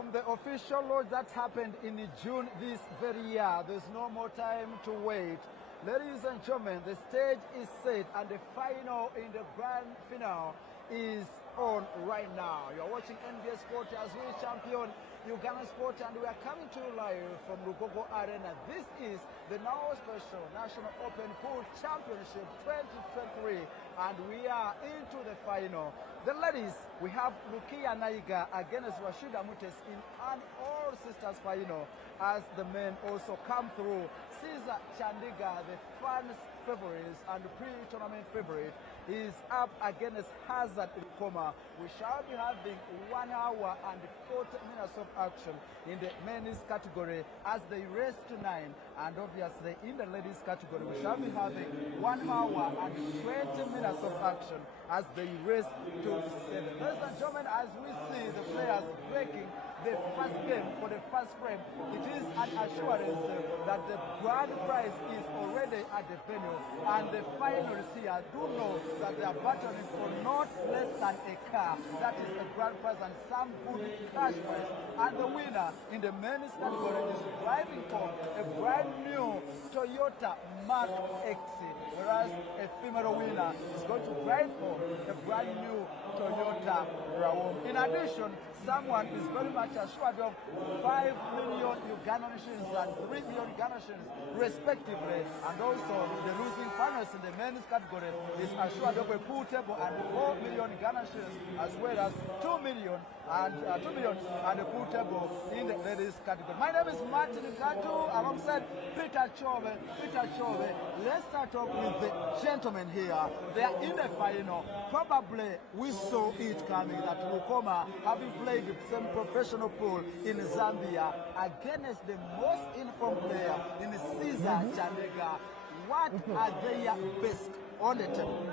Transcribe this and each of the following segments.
from the official launch that happened in June this very year. There's no more time to wait. Ladies and gentlemen, the stage is set and the final in the grand finale is on right now. You're watching NBA Sport as we champion Uganda Sport, and we are coming to you live from Lugogo Arena. This is the now special National Open Pool Championship 2023, and we are into the final. The ladies, we have Rukia Naiga against Rashida Mutes in an all-sisters final, as the men also come through. Caesar Chandiga, the fans' favorites and pre-tournament favorite, is up against Hazard Rukoma. We shall be having 1 hour and 40 minutes of action in the men's category as they race to 9, and obviously in the ladies category we shall be having 1 hour and 20 minutes of action as they race to 7. Ladies and gentlemen, as we see the players breaking the first game for the first frame, it is an assurance that the grand prize is already at the venue, and the finalists here do know that they are battling for not less than a car. That is the grand prize and some good cash prize. And the winner in the men's category is driving for a brand new Toyota Mark X, whereas a female winner is going to drive for a brand new Toyota Raum. In addition, someone is very much assured of 5 million Ugandan shillings and 3 million Ghana shillings respectively, and also the losing finalists in the men's category is assured of a pool table and 4 million Ghana shillings, as well as 2 million and a pool table in the ladies category. My name is Martin Gatu alongside Peter Chove. Let's start off with the gentlemen here. They are in the final. Probably we saw it coming that Rukoma, having played the same professional pool in Zambia against the most informed player in Caesar Chandiga. What are their best on the table?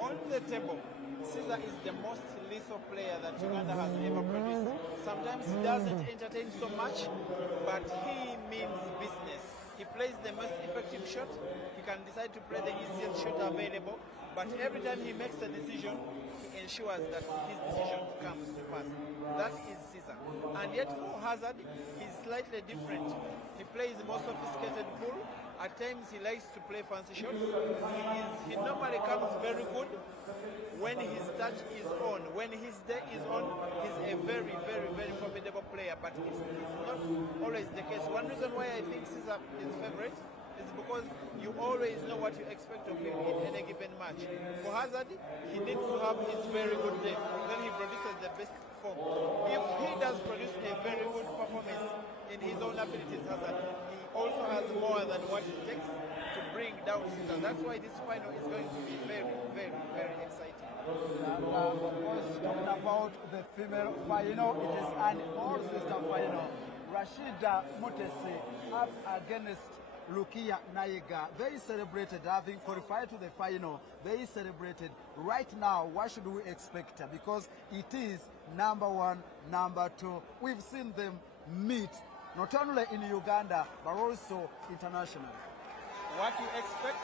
On the table, Caesar is the most lethal player that Uganda has ever produced. Sometimes he doesn't entertain so much, but he means business. He plays the most effective shot. He can decide to play the easiest shot available, but every time he makes a decision, he ensures that his decision comes to pass. That is Caesar. And yet for Hazard, he's slightly different. He plays more sophisticated pool. At times he likes to play fancy shots. He normally comes very good when his touch is on. When his day is on, he's a very, very, very formidable player, but it's not always the case. One reason why I think Caesar is favorite is because you always know what you expect of him in any given match. For Hazard, he needs to have his very good day, then he produces the best form. If he does produce a very good performance in his own abilities, Hazard, he also has more than what it takes to bring down Caesar. That's why this final is going to be very, very, very exciting. And of course, talking about the female final, it is an all-sister final. Rashida Mutesi up against Rukia Naiga. They celebrated having qualified to the final. They celebrated. Right now, what should we expect? Because it is number 1, number 2. We've seen them meet not only in Uganda but also internationally. What you expect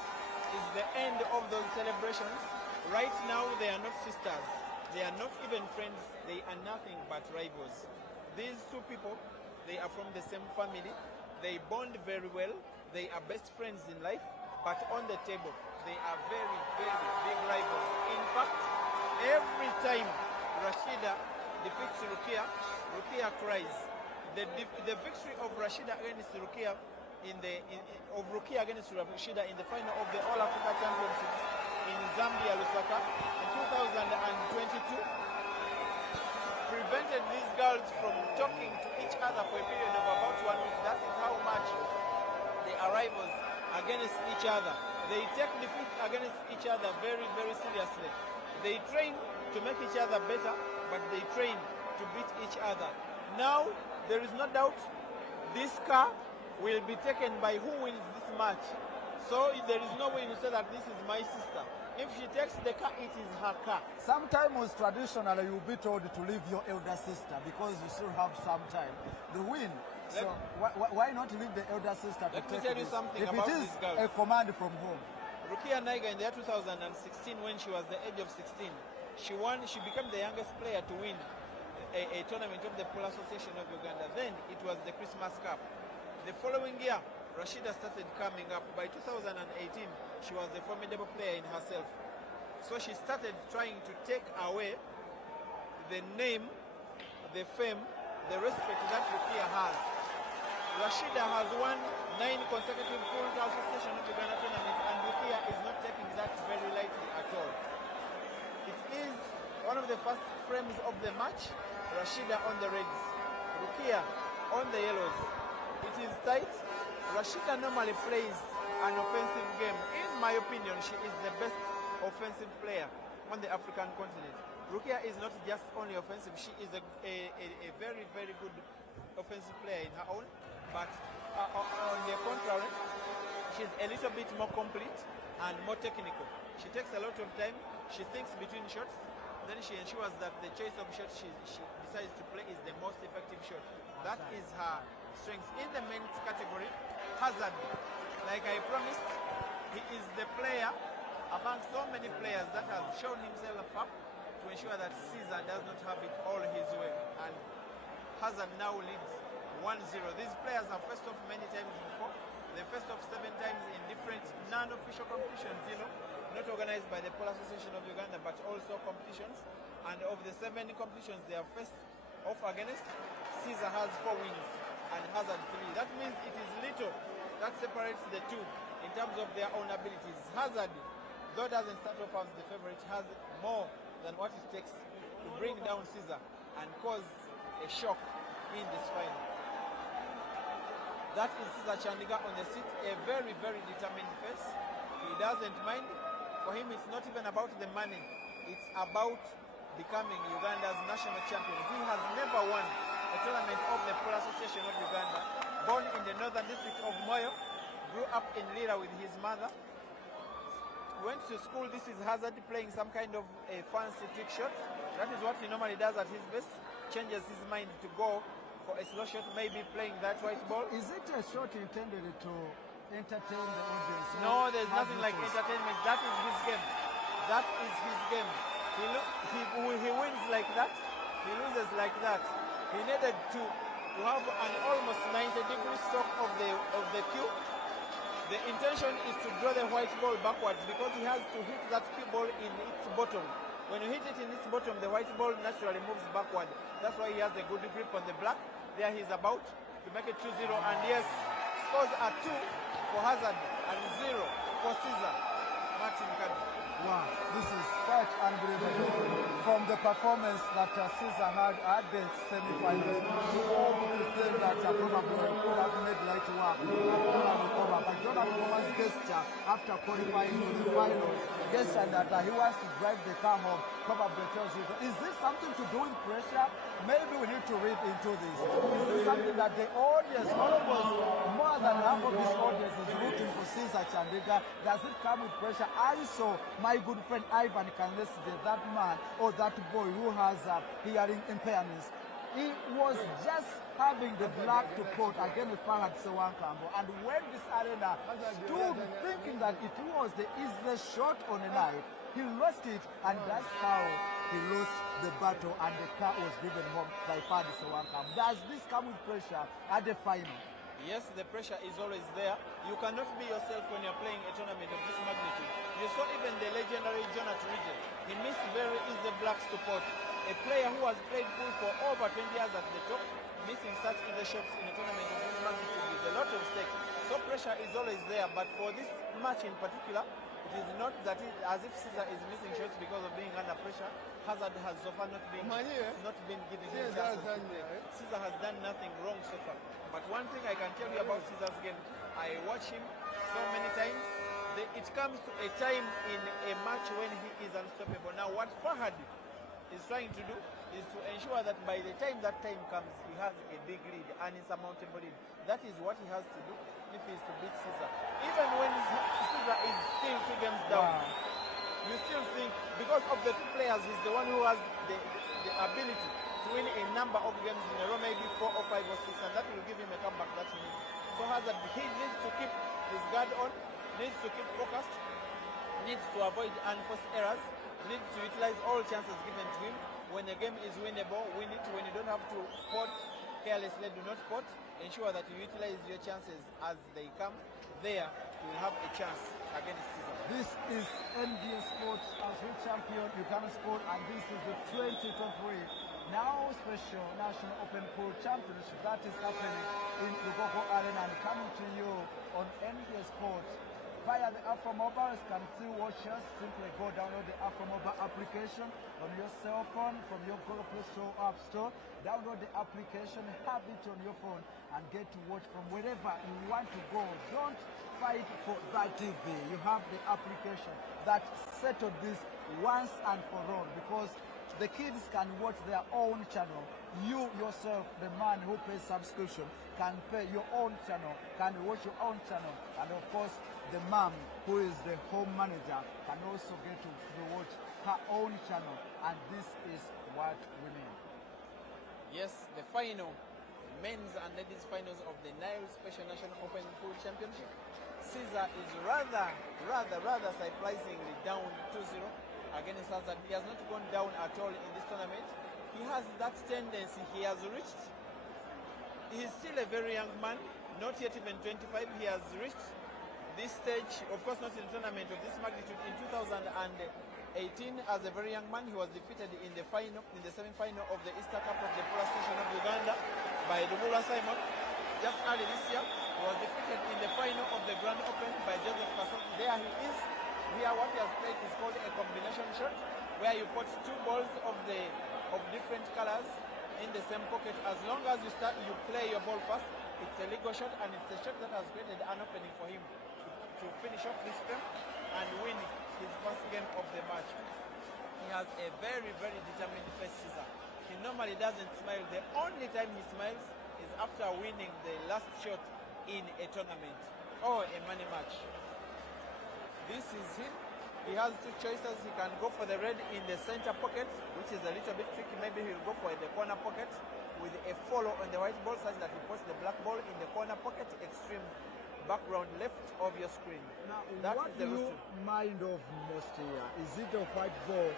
is the end of those celebrations. Right now, they are not sisters. They are not even friends. They are nothing but rivals. These two people, they are from the same family. They bond very well. They are best friends in life. But on the table, they are very, very big rivals. In fact, every time Rashida defeats Rukia, Rukia cries. The victory of Rashida against Rukia Rukia against Rashida in the final of the All Africa Championships in Zambia, Lusaka, in 2022 prevented these girls from talking to each other for a period of about 1 week. That is how much they are rivals against each other. They take defeats against each other very, very seriously. They train to make each other better, but they train to beat each other. Now, there is no doubt this car will be taken by who wins this match. So there is no way to say that this is my sister. If she takes the car, it is her car. Sometimes traditionally you'll be told to leave your elder sister because you still have some time. The win. So why not leave the elder sister to take it? Let me tell you something if about it is this girl. A command from home. Rukia Naiga in the year 2016, when she was the age of 16, she became the youngest player to win a tournament of the Pool Association of Uganda. Then it was the Christmas Cup. The following year, Rashida started coming up. By 2018, she was a formidable player in herself. So she started trying to take away the name, the fame, the respect that Rukia has. Rashida has won 9 consecutive Pool Association of Uganda tournaments, and Rukia is not taking that very lightly at all. It is one of the first frames of the match. Rashida on the reds, Rukia on the yellows. It is tight. Rashida normally plays an offensive game. In my opinion, she is the best offensive player on the African continent. Rukia is not just only offensive, she is a very, very good offensive player in her own, but on the contrary, she's a little bit more complete and more technical. She takes a lot of time, she thinks between shots, then she ensures that the choice of shots she decides to play is the most effective shot. That is her strength. In the men's category, Hazard, like I promised, he is the player among so many players that has shown himself up to ensure that Caesar does not have it all his way. And Hazard now leads 1-0. These players have faced off many times before. They faced off 7 times in different non-official competitions, not organized by the Pool Association of Uganda, but also competitions. And of the 7 competitions they have faced off against, Caesar has 4 wins and Hazard 3. That means it is little that separates the two in terms of their own abilities. Hazard, though doesn't start off as the favorite, has more than what it takes to bring down Caesar and cause a shock in this final. That is Caesar Chandiga on the seat, a very, very determined face. He doesn't mind. For him, it's not even about the money. It's about becoming Uganda's national champion. He has never won a tournament of the Pool Association of Uganda. Born in the northern district of Moyo, grew up in Lira with his mother. Went to school. This is Hazard playing some kind of a fancy trick shot. That is what he normally does at his best. Changes his mind to go for a slow shot, maybe playing that white ball. Is it a shot intended to entertain the audience? No, there's nothing like entertainment. That is his game. That is his game. He wins like that. He loses like that. He needed to have an almost 90-degree stroke of the cue. The intention is to draw the white ball backwards because he has to hit that cue ball in its bottom. When you hit it in its bottom, the white ball naturally moves backward. That's why he has a good grip on the black. There he's about to make it 2-0, and yes, scores are 2 for Hazard and 0 for Caesar. Martin Kadi. Wow, this is quite unbelievable. From the performance that Caesar had at the semi-finals, you all to think that probably could have made light work recover. But Jonathan Thomas' gesture after qualifying to the final, gesture that he wants to drive the car home, probably tells you, is this something to do with pressure? Maybe we need to read into this. Is this something that the audience, almost more than half of this audience is rooting for Caesar Chandiga? Does it come with pressure? I saw my good friend Ivan Kanleside, that man or that boy who has hearing impairments. He was just having the black to put against Fahad Sewankambo, and when this arena stood thinking that it was the easiest shot on the night, he lost it, and that's how he lost the battle, and the car was driven home by Fahad Sewankambo. Does this come with pressure at the final? Yes, the pressure is always there. You cannot be yourself when you're playing a tournament of this magnitude. You saw even the legendary Jonathan Region. He missed very easy blacks to pot. A player who has played pool for over 20 years at the top, missing such easy shots in a tournament of this magnitude with a lot of stake. So pressure is always there, but for this match in particular, it is not that as if Caesar is missing shots because of being under pressure. Hazard has so far not been giving him chances to play. Caesar has done nothing wrong so far. But one thing I can tell you about Caesar's game, I watch him so many times. It comes to a time in a match when he is unstoppable. Now what Fahad is trying to do is to ensure that by the time that time comes, he has a big lead, an insurmountable lead. That is what he has to do if he is to beat Caesar. Even when Caesar is still 2 games down, you still think, because of the 2 players, he's the one who has the ability to win a number of games in a row, maybe 4 or 5 or 6, and that will give him a comeback that he needs. So Hazard, he needs to keep his guard on, needs to keep focused, needs to avoid unforced errors, needs to utilize all chances given to him, When a game is winnable, win it. When you don't have to pot carelessly, do not pot. Ensure that you utilize your chances as they come. There, you will have a chance against Caesar. This is NBA Sports as we champion Uganda Sport, and this is the 2023 now special National Open Pool Championship that is happening in Lugogo Arena and coming to you on NBA Sports via the Afro Mobile. You can still watch us. Simply go download the Afro Mobile application on your cell phone from your Google Play Store or App Store. Download the application, have it on your phone, and get to watch from wherever you want to go. Don't fight for that TV. You have the application that settled this once and for all, because the kids can watch their own channel. You yourself, the man who pays subscription, can pay your own channel, can watch your own channel. And of course, the mom, who is the home manager, can also get to watch her own channel. And this is what we need. Yes, the final, men's and ladies finals of the NILE Special National Open Pool Championship. Caesar is rather surprisingly down 2-0 against us, and he has not gone down at all in this tournament. He has that tendency. He has reached, he is still a very young man, not yet even 25. He has reached this stage, of course not in a tournament of this magnitude. In 2018, as a very young man, he was defeated in the final, in the semi-final of the Easter Cup of the Polar Station of Uganda by Dumula Simon. Just early this year, he was defeated in the final of the Grand Open by Joseph Kasas. There he is. Here what he has played is called a combination shot, where you put two balls of different colors in the same pocket. As long as you play your ball first, it's a legal shot, and it's a shot that has created an opening for him to finish off this game and win his first game of the match. He has a very determined face, Caesar. He normally doesn't smile. The only time he smiles is after winning the last shot in a tournament or a money match. This is him. He has two choices. He can go for the red in the center pocket, which is a little bit tricky. Maybe he'll go for the corner pocket with a follow on the white ball, such that he puts the black ball in the corner pocket, extreme background left of your screen. Now, that what is the do you mind of most here? Is it the white ball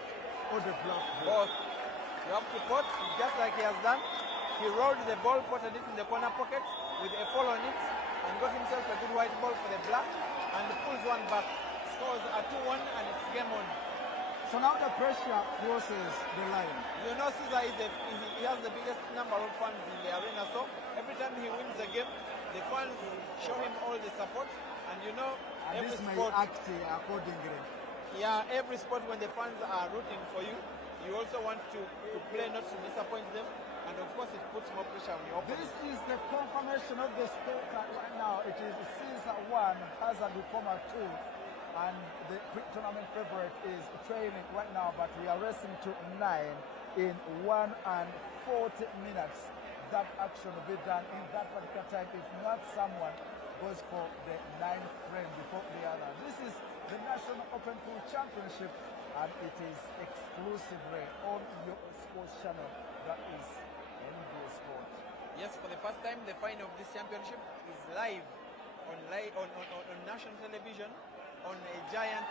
or the black ball? Both. You have to pot, just like he has done. He rolled the ball, potted it in the corner pocket with a fall on it, and got himself a good white ball for the black, and pulls one back. Scores a 2-1, and it's game on. So now the pressure crosses the line. You know, Caesar he has the biggest number of fans in the arena, so every time he wins a game, the fans show him all the support, and you know, and every this may sport, act accordingly. Yeah, every sport, when the fans are rooting for you, you also want to play not to disappoint them, and of course it puts more pressure on your opponent. This is the confirmation of the scorecard right now. It is Caesar 1, Hazard Ukoma 2, and the tournament favorite is trailing right now, but we are racing to 9 in 1 and 40 minutes. That action will be done in that particular time if not someone goes for the 9th frame before the other. This is the National Open Pool Championship, and it is exclusively on your sports channel, that is NBA Sport. Yes, for the first time, the final of this championship is live on national television, on a giant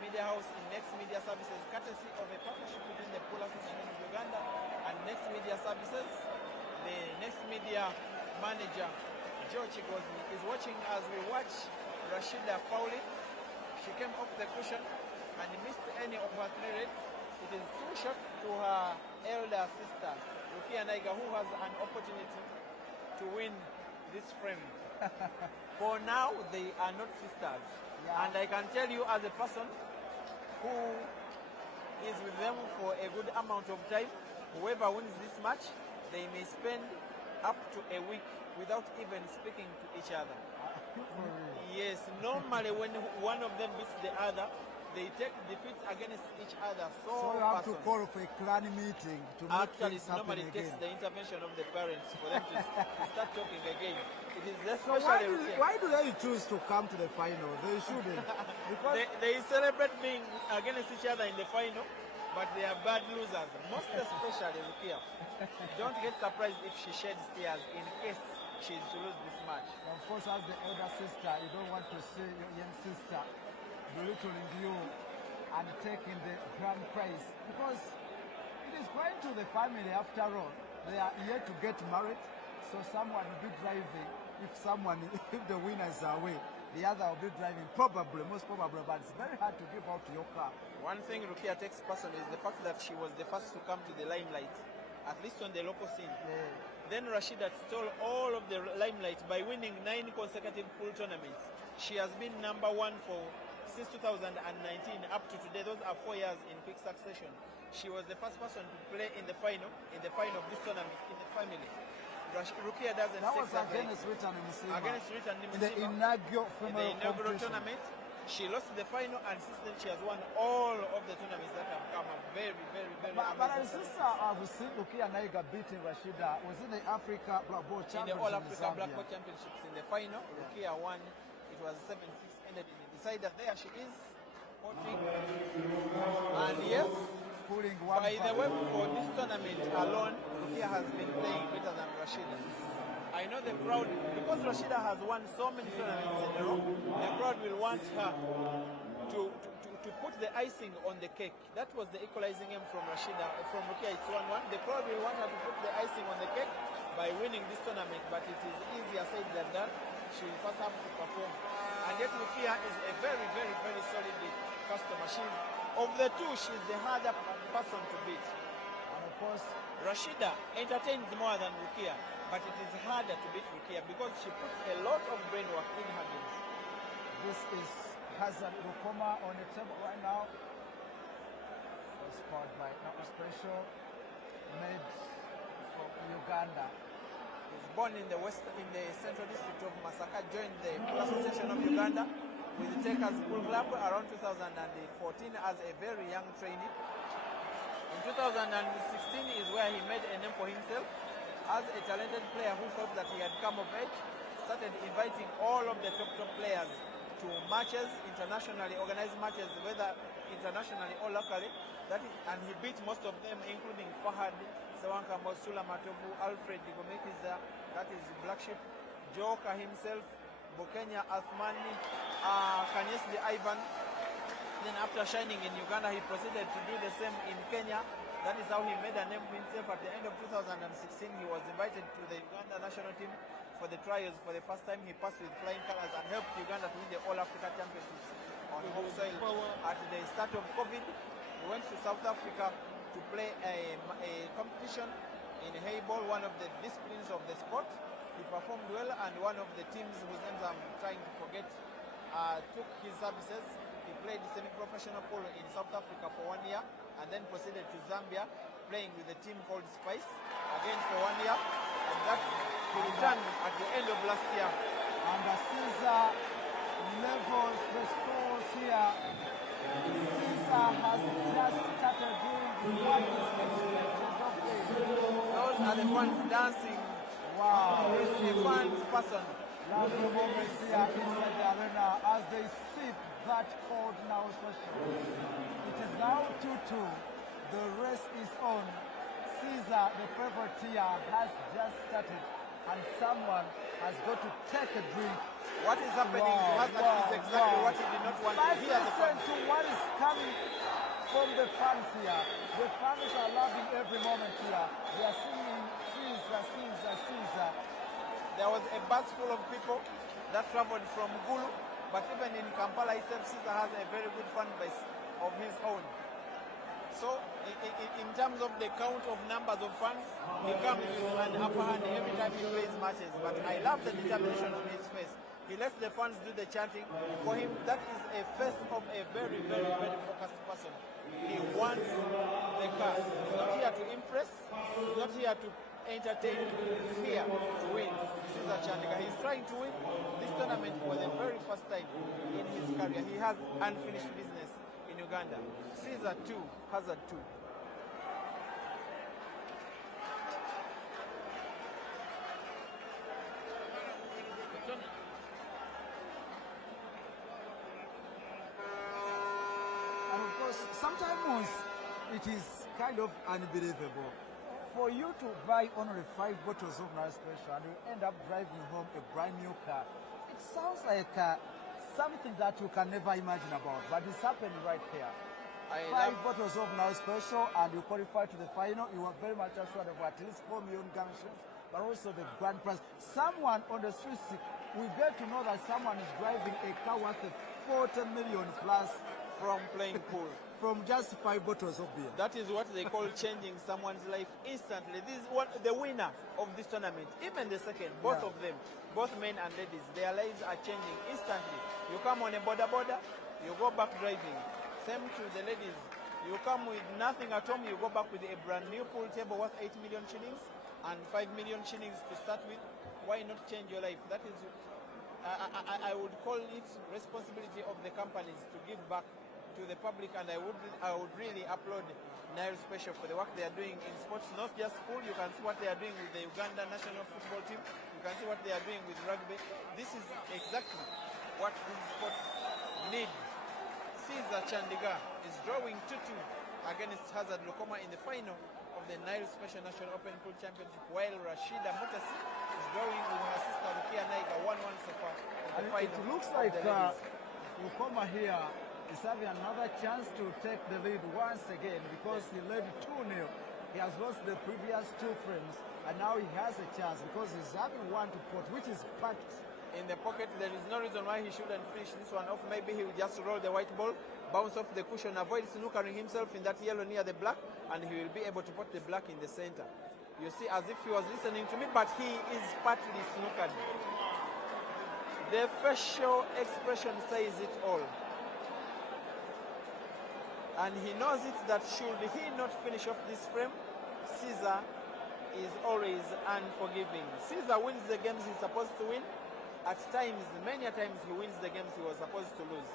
media house in Next Media Services, courtesy of a partnership between the Polar Association of Uganda and Next Media Services. The Next Media manager, Joe Chigozi, is watching as we watch Rashida fouling. She came off the cushion and missed any of her 3 reds. It is 2 shots to her elder sister, Rukia Naiga, who has an opportunity to win this frame. For now, they are not sisters. Yeah. And I can tell you, as a person who is with them for a good amount of time, whoever wins this match, they may spend up to a week without even speaking to each other. Yes, normally when one of them beats the other, they take defeats against each other. So you have to call for a clan meeting to make things happen normally again. takes the intervention of the parents for them to start talking again. It is So why do they choose to come to the final? They shouldn't. Because they celebrate being against each other in the final, but they are bad losers. Most especially Rukia. Don't get surprised if she sheds tears in case she is to lose this match. of course, as the elder sister, you don't want to see your young sister belittling you and taking the grand prize, because It is going to the family after all. They are yet to get married, so someone will be driving. If the winners are away, the other will be driving, probably, most probably, but it's very hard to give out your car. One thing Rukia takes personally is the fact that she was the first to come to the limelight, at least on the local scene. Yeah. Then Rashida stole all of the limelight by winning 9 consecutive pool tournaments. She has been number 1 since 2019 up to today. Those are 4 years in quick succession. She was the first person to play in the final of this tournament in the family. Rukia doesn't That was take that against Rita Nimusima. Against Rita In the inaugural tournament. She lost the final, and since then she has won all of the tournaments that have come. A very, very, very But amazing sister, I've seen Rukia Naiga beating Rashida. Was in the Africa Black Ball in Championship the All Africa Zambia. Black Ball Championships. In the final, Rukia won. It was 7-6, ended in the decider. There she is, 14. And yes, Pulling one by the back. way, for this tournament alone, Rukia has been playing better than Rashida. I know the crowd, because Rashida has won so many tournaments in a row, the crowd will want her to put the icing on the cake. That was the equalizing aim from Rashida. From Rukia, it's 1-1. The crowd will want her to put the icing on the cake by winning this tournament, but it is easier said than done. She will first have to perform. And yet Rukia is a very, very, very solid customer. Of the two, she's the harder person to beat. And of course, Rashida entertains more than Rukia, but it is harder to beat Rukia because she puts a lot of brain work in her games. this is Hazard Rukoma on the table right now. Scored by Napo Special, made from Uganda. He's born in the central district of Masaka, joined the Pool Association of Uganda with the Takers Pool Club around 2014 as a very young trainee. In 2016 is where he made a name for himself as a talented player who thought that he had come of age, started inviting all of the top players to matches, internationally organized matches, whether internationally or locally. And he beat most of them, including Fahad, Sawankamo, Sula Matovu, Alfred Digomekiza, that is Black Sheep, Joka himself, Bokenya Athmani, Kanyesli Ivan. Then after shining in Uganda, he proceeded to do the same in Kenya. That is how he made a name for himself. At the end of 2016, he was invited to the Uganda national team for the trials for the first time. He passed with flying colors and helped Uganda to win the All Africa Championships on home soil. At the start of COVID, he went to South Africa to play a competition in Hayball, one of the disciplines of the sport. He performed well, and one of the teams whose names I'm trying to forget took his services. He played semi-professional polo in South Africa for 1 year, and then proceeded to Zambia, playing with a team called Spice, again for 1 year, and that he returned at the end of last year. And Caesar levels the scores here. Caesar has just started doing what is expected of him. Those are the fans dancing. Wow. He's a fans person. Last moments here inside the arena as they sip that cold now special. It is now 2-2. The race is on. Caesar, the favorite here, has just started, and someone has got to take a drink. What is happening to Hazard is exactly what he did not want to hear. Listen to what is coming from the fans here. The fans are loving every moment here. They are singing Caesar, Caesar, Caesar. There was a bus full of people that traveled from Gulu, but even in Kampala itself, Caesar has a very good fan base of his own. So, in terms of the count of numbers of fans, he comes with an upper hand every time he plays matches. But I love the determination on his face. He lets the fans do the chanting. For him, that is a face of a very, very, very focused person. He wants the car. He's not here to impress. He's not here to entertain. He's here to win. Caesar Chandika. He's trying to win this tournament for the very first time in his career. He has unfinished business in Uganda. Caesar 2, Hazard 2. And of course, sometimes it is kind of unbelievable. For you to buy only 5 bottles of NILE Special and you end up driving home a brand new car, it sounds like something that you can never imagine about, but it's happening right here. 5 bottles of NILE Special, and you qualify to the final. You are very much assured of at least 4 million Ghana shillings, but also the grand prize. Someone on the street, we get to know that someone is driving a car worth 40 million plus from playing pool. From just 5 bottles of beer. That is what they call changing someone's life instantly. This is the winner of this tournament, even the second, both of them, both men and ladies, their lives are changing instantly. You come on a border, you go back driving. Same to the ladies. You come with nothing at home, you go back with a brand new pool table worth 8 million shillings and 5 million shillings to start with. Why not change your life? That is, I would call it responsibility of the companies to give back to the public, and I would really applaud NILE Special for the work they are doing in sports, not just pool. You can see what they are doing with the Uganda national football team. You can see what they are doing with rugby. This is exactly what these sports need. Caesar Chandiga is drawing 2-2 against Hazard Lokoma in the final of the NILE Special National Open Pool Championship, while Rashida Mutasi is drawing with her sister Rukia Naiga 1-1 so far in the final. It looks like Lokoma here is having another chance to take the lead once again, because he led 2-0. He has lost the previous 2 frames, and now he has a chance because he's having one to put, which is packed in the pocket. There is no reason why he shouldn't finish this one off. Maybe he will just roll the white ball, bounce off the cushion, avoid snookering himself in that yellow near the black, and he will be able to put the black in the center. You see, as if he was listening to me, but he is partly snookered. The facial expression says it all. And he knows it that should he not finish off this frame, Caesar is always unforgiving. Caesar wins the games he's supposed to win. At times, many times, he wins the games he was supposed to lose.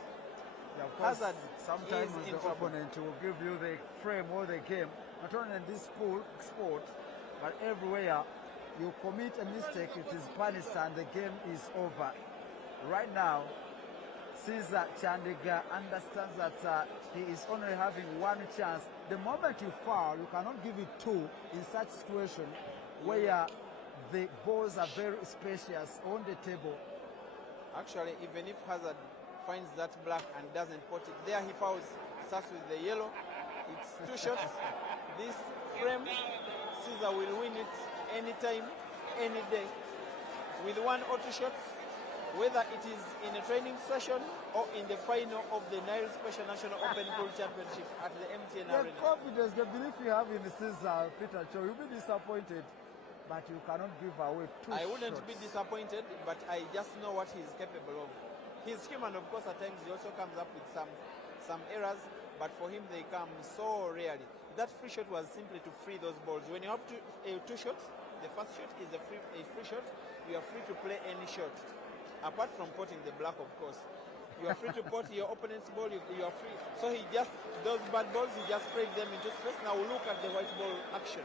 Yeah, of course, Hazard sometimes is the opponent will give you the frame or the game, not only in this sport, but everywhere. You commit a mistake, it is punished, and the game is over. Right now, Caesar Chandiga understands that he is only having one chance. The moment you foul, you cannot give it 2 in such situation where the balls are very spacious on the table. Actually, even if Hazard finds that black and doesn't put it, there he fouls, starts with the yellow. It's 2 shots. This frame, Caesar will win it anytime, any day, with 1 or 2 shots. Whether it is in a training session or in the final of the NILE Special National Open Pool Championship at the MTN Arena. The confidence, the belief you have in Caesar, Peter Cho, you'll be disappointed, but you cannot give away 2 shots. I wouldn't be disappointed, but I just know what he's capable of. He's human, of course. At times he also comes up with some errors, but for him they come so rarely. That free shot was simply to free those balls. When you have 2 shots, the first shot is a free shot. You are free to play any shot. Apart from potting the black, of course. You are free to pot your opponent's ball, you are free. So he just, those bad balls, he just sprayed them into space. Now look at the white ball action.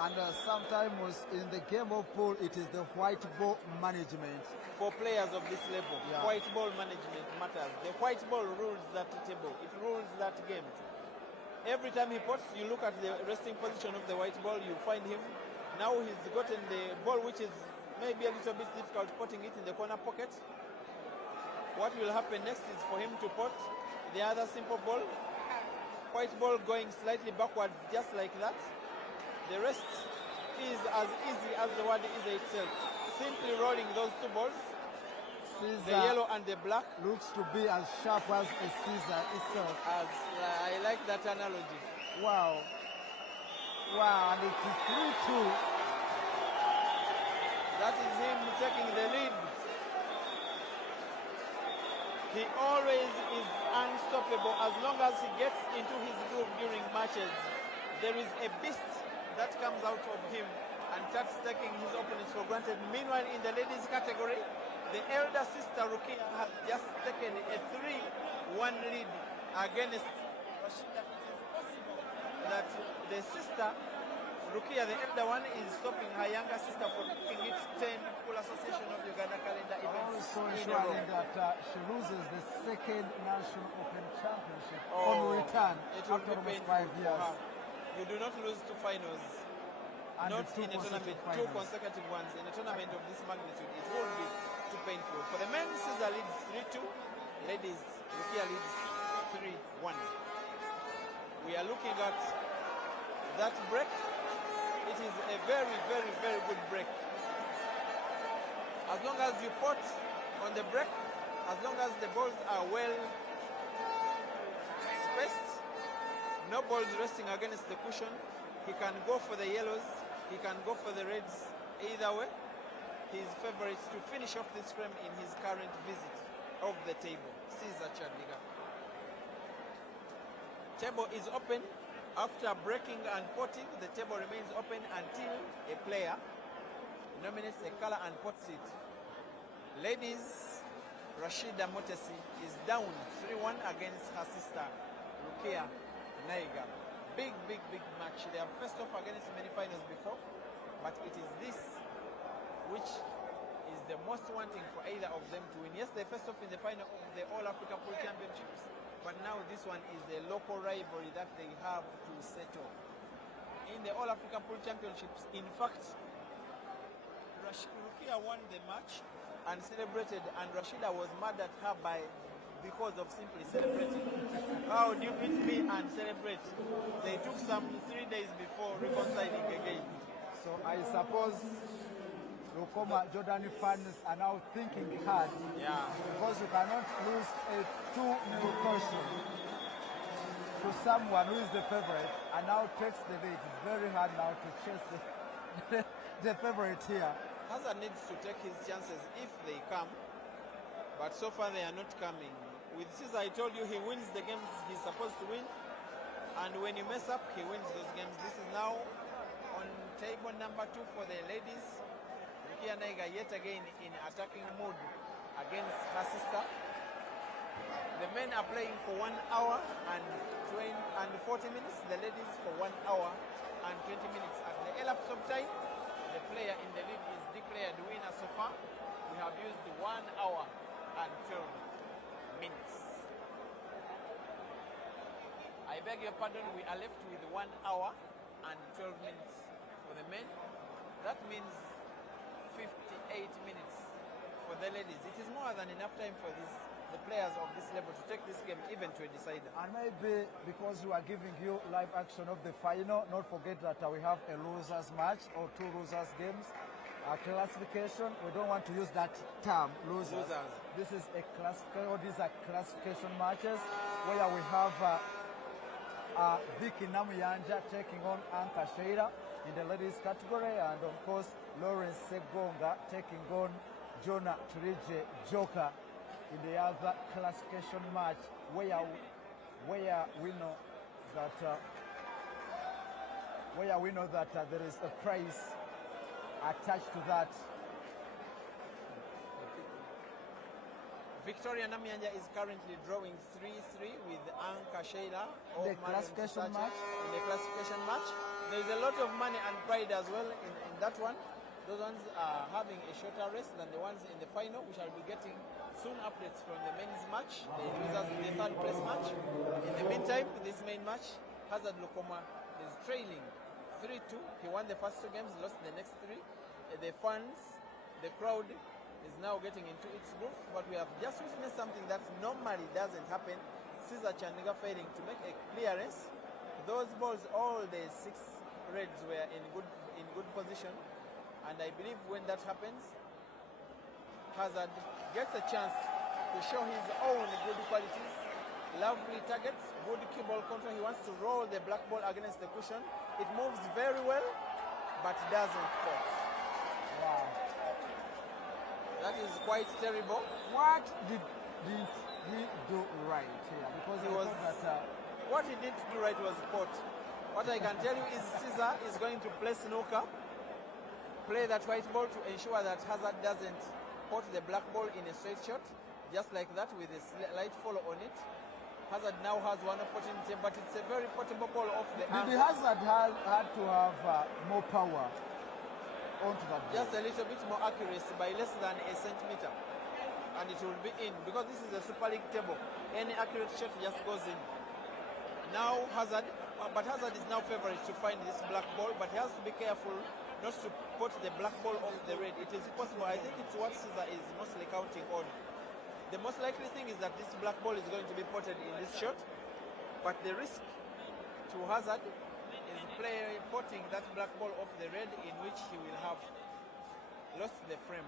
And sometimes in the game of pool, it is the white ball management. For players of this level, white ball management matters. The white ball rules that table. It rules that game. Every time he pots, you look at the resting position of the white ball, you find him. Now he's gotten the ball, which is maybe a little bit difficult, putting it in the corner pocket. What will happen next is for him to put the other simple ball, white ball going slightly backwards, just like that. The rest is as easy as the word is itself. Simply rolling those 2 balls, the yellow and the black. Looks to be as sharp as a Caesar itself. I like that analogy. Wow. Wow, and it is 3-2. That is him taking the lead. He always is unstoppable as long as he gets into his groove during matches. There is a beast that comes out of him and starts taking his opponents for granted. Meanwhile, in the ladies category, the elder sister Rukia has just taken a 3-1 lead against Rashida. It is possible that the sister Rukia, the elder one, is stopping her younger sister from making it 10 Pool Association of Uganda calendar events. Also ensuring that she loses the 2nd National Open Championship on return after almost 5 years. You do not lose 2 finals. And not in a tournament, 2 consecutive ones. In a tournament of this magnitude, it will be too painful. For the men, Caesar leads 3-2. Ladies, Rukia leads 3-1. looking at that break, it is a very, very, very good break. As long as you pot on the break, as long as the balls are well spaced, no balls resting against the cushion, he can go for the yellows, he can go for the reds. Either way, he is favorite to finish off this frame in his current visit of the table. Caesar Chandiga. Table is open. After breaking and potting, the table remains open until a player nominates a color and pots it. Ladies, Rashida Motesi is down 3-1 against her sister, Rukia Naiga. Big, big, big match. They have faced off against many finals before, but it is this which is the most wanting for either of them to win. Yes, they faced off in the final of the All Africa Pool Championships, but now this one is a local rivalry that they have to settle. In the All Africa Pool Championships, in fact, Rukia won the match and celebrated, and Rashida was mad at her because of simply celebrating. How do you beat me and celebrate? They took some 3 days before reconciling again. So I suppose Lukoma Jordan fans are now thinking hard, because you cannot lose a 2-0 caution to someone who is the favorite and now takes the lead. It's very hard now to chase the favorite here. Hazard needs to take his chances if they come, but so far they are not coming. With Caesar, I told you he wins the games he's supposed to win, and when you mess up, he wins those games. This is now on table number 2 for the ladies. Rukia Naiga yet again in attacking mood against her sister. The men are playing for 1 hour and 40 minutes, the ladies for 1 hour and 20 minutes. At the elapse of time, the player in the lead is declared winner so far. We have used 1 hour and 12 minutes. I beg your pardon, we are left with 1 hour and 12 minutes for the men. That means 58 minutes for the ladies. It is more than enough time for the players of this level to take this game even to a decider. And maybe because we are giving you live action of the final, not forget that we have a losers match or 2 losers games. Classification, we don't want to use that term, losers. This is a classification, or these are classification matches where we have Vicky Namuyanja taking on Anka Sheila in the ladies category, and of course Lawrence Segonga taking on Jonah Turije Joker in the other classification match where we know that there is a prize attached to that. Victoria Namyanja is currently drawing 3-3 with Anka Sheila of The classification match. In the classification match. There is a lot of money and pride as well in that one. Those ones are having a shorter race than the ones in the final. We shall be getting soon updates from the men's match, the losers in the 3rd place match. In the meantime, this main match, Hazard Lukoma is trailing 3-2. He won the first 2 games, lost the next 3. The fans, the crowd is now getting into its groove, but we have just witnessed something that normally doesn't happen. Caesar Chandiga failing to make a clearance. Those balls, all the 6 reds were in good position, and I believe when that happens, Hazard gets a chance to show his own good qualities. Lovely targets, good cue ball control. He wants to roll the black ball against the cushion. It moves very well, but doesn't pot. Wow. That is quite terrible. What did he do right here? Because he was what he did do right was pot. What I can tell you is Caesar is going to play snooker, play that white ball to ensure that Hazard doesn't pot the black ball in a straight shot, just like that with a light follow on it. Hazard now has one opportunity, but it's a very portable ball off the arm. Did Hazard had to have more power onto that ball? Just a little bit more accuracy by less than a centimeter, and it will be in, because this is a Super League table. Any accurate shot just goes in. Now Hazard, but Hazard is now favourite to find this black ball, but he has to be careful not to put the black ball off the red. It is possible. I think it's what Caesar is mostly counting on. The most likely thing is that this black ball is going to be potted in this shot, but the risk to to Hazard, is potting that black ball off the red, in which he will have lost the frame.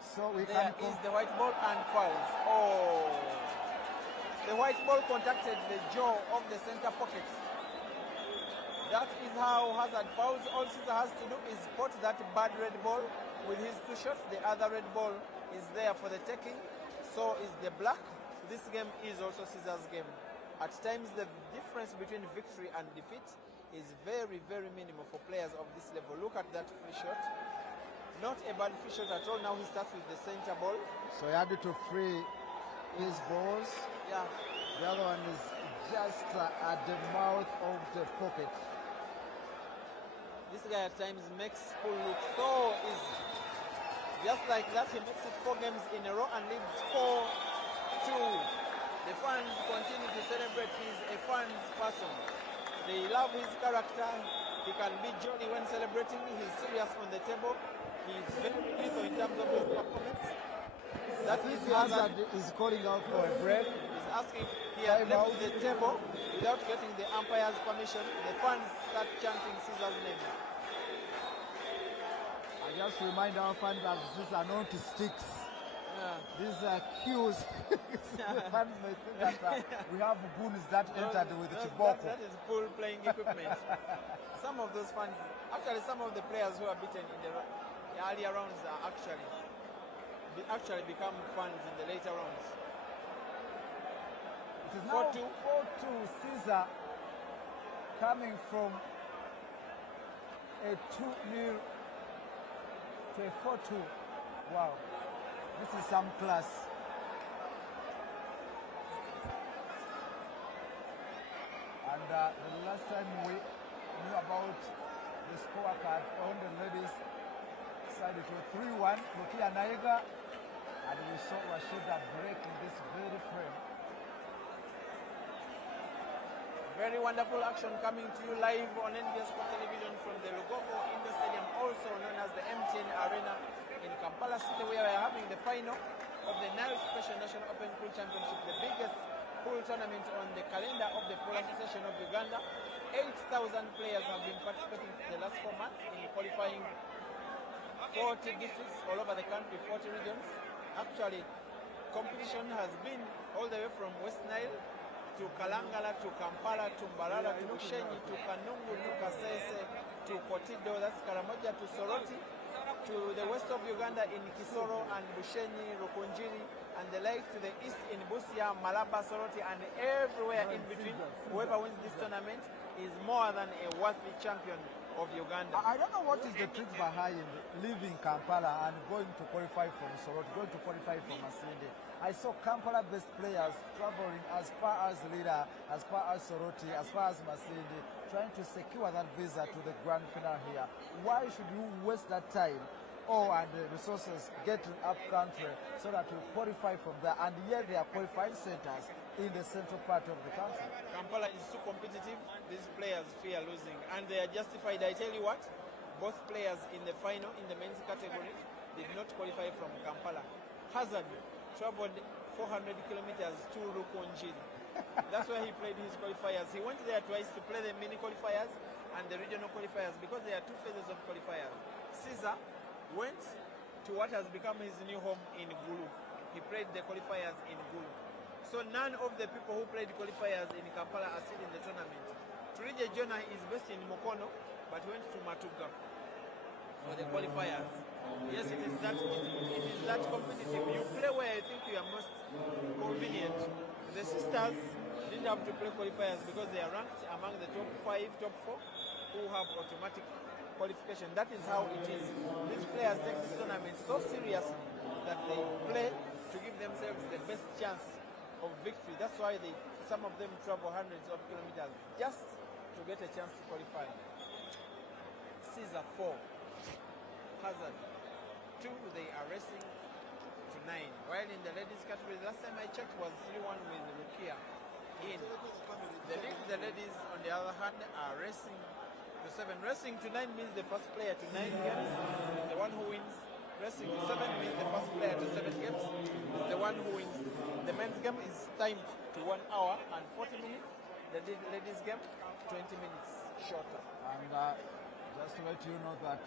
So we There can is the white ball and fouls. Oh, the white ball contacted the jaw of the center pocket. That is how Hazard fouls. All Caesar has to do is spot that bad red ball with his 2 shots. The other red ball is there for the taking. So is the black. This game is also Caesar's game. At times the difference between victory and defeat is very, very minimal for players of this level. Look at that free shot. Not a bad free shot at all. Now he starts with the center ball. So he had to free his balls. Yeah. The other one is just at the mouth of the pocket. This guy at times makes pool look so easy. Just like that, he makes it 4 games in a row and leads 4-2. The fans continue to celebrate. He's a fans person. They love his character. He can be jolly when celebrating. He's serious on the table. He's very lethal in terms of his performance. That is Hazard is calling out for a break. He's asking. He had left the table without getting the umpire's permission. The fans start chanting Caesar's name. I just remind our fans that these are not sticks. Yeah. These are cues. The fans may think that we have goons that entered with the Chiboko. That is pool playing equipment. Some of those fans, actually some of the players who are beaten in the earlier rounds are actually become fans in the later rounds. It is now 4-2 Caesar coming from a 2-0 to a 4-2. Wow. This is some class. And the last time we knew about the scorecard on the ladies side, it was 3-1. Lukia Naiga, and we saw Rashida break in this very frame. Very wonderful action coming to you live on NBS Sport Television from the Lugogo Indoor Stadium, also known as the MTN Arena in Kampala City, where we are having the final of the NILE Special National Open Pool Championship, the biggest pool tournament on the calendar of the Pool Association of Uganda. 8,000 players have been participating in the last 4 months in qualifying 40 districts all over the country, 40 regions. Actually, competition has been all the way from West Nile to Kalangala, to Kampala, to Mbarara, to Bushenyi, to Kanungu, to Kasese, to Kotido, that's Karamoja, to Soroti, to the west of Uganda in Kisoro and Bushenyi, Rukunjiri, and the like, to the east in Busia, Malaba, Soroti, and everywhere in between. Whoever wins this tournament is more than a worthy champion of Uganda. I don't know what is the trick behind leaving Kampala and going to qualify from Soroti, going to qualify from Masinde. I saw Kampala-based players traveling as far as Lira, as far as Soroti, as far as Masinde, trying to secure that visa to the grand final here. Why should you waste that time and the resources getting up country so that you qualify from there, and yet there are qualifying centers in the central part of the country? Kampala is too competitive. These players fear losing, and they are justified. I tell you what, both players in the final in the men's category did not qualify from Kampala. Hazard traveled 400 kilometers to Rukunjiri. That's where he played his qualifiers. He went there twice to play the mini qualifiers and the regional qualifiers, because there are 2 phases of qualifiers. Caesar went to what has become his new home in Gulu. He played the qualifiers in Gulu. So none of the people who played qualifiers in Kampala are still in the tournament. Turije Jonah is based in Mukono, but went to Matuga for the qualifiers. Yes, it is that competitive. You play where I think you are most convenient. The sisters didn't have to play qualifiers because they are ranked among the top 5, top 4 who have automatic qualification. That is how it is. These players take this tournament so seriously that they play to give themselves the best chance of victory. That's why some of them travel hundreds of kilometers just to get a chance to qualify. Caesar 4, Hazard 2, they are racing to 9. While in the ladies category, the last time I checked was 3-1 with Rukia in. The ladies, on the other hand, are racing to 7. Racing to 9 means the first player to 9 games is the one who wins. Racing to 7 means the first player to 7 games is the one who wins. The men's game is timed to 1 hour and 40 minutes. The The ladies game, 20 minutes shorter. And just to let you know that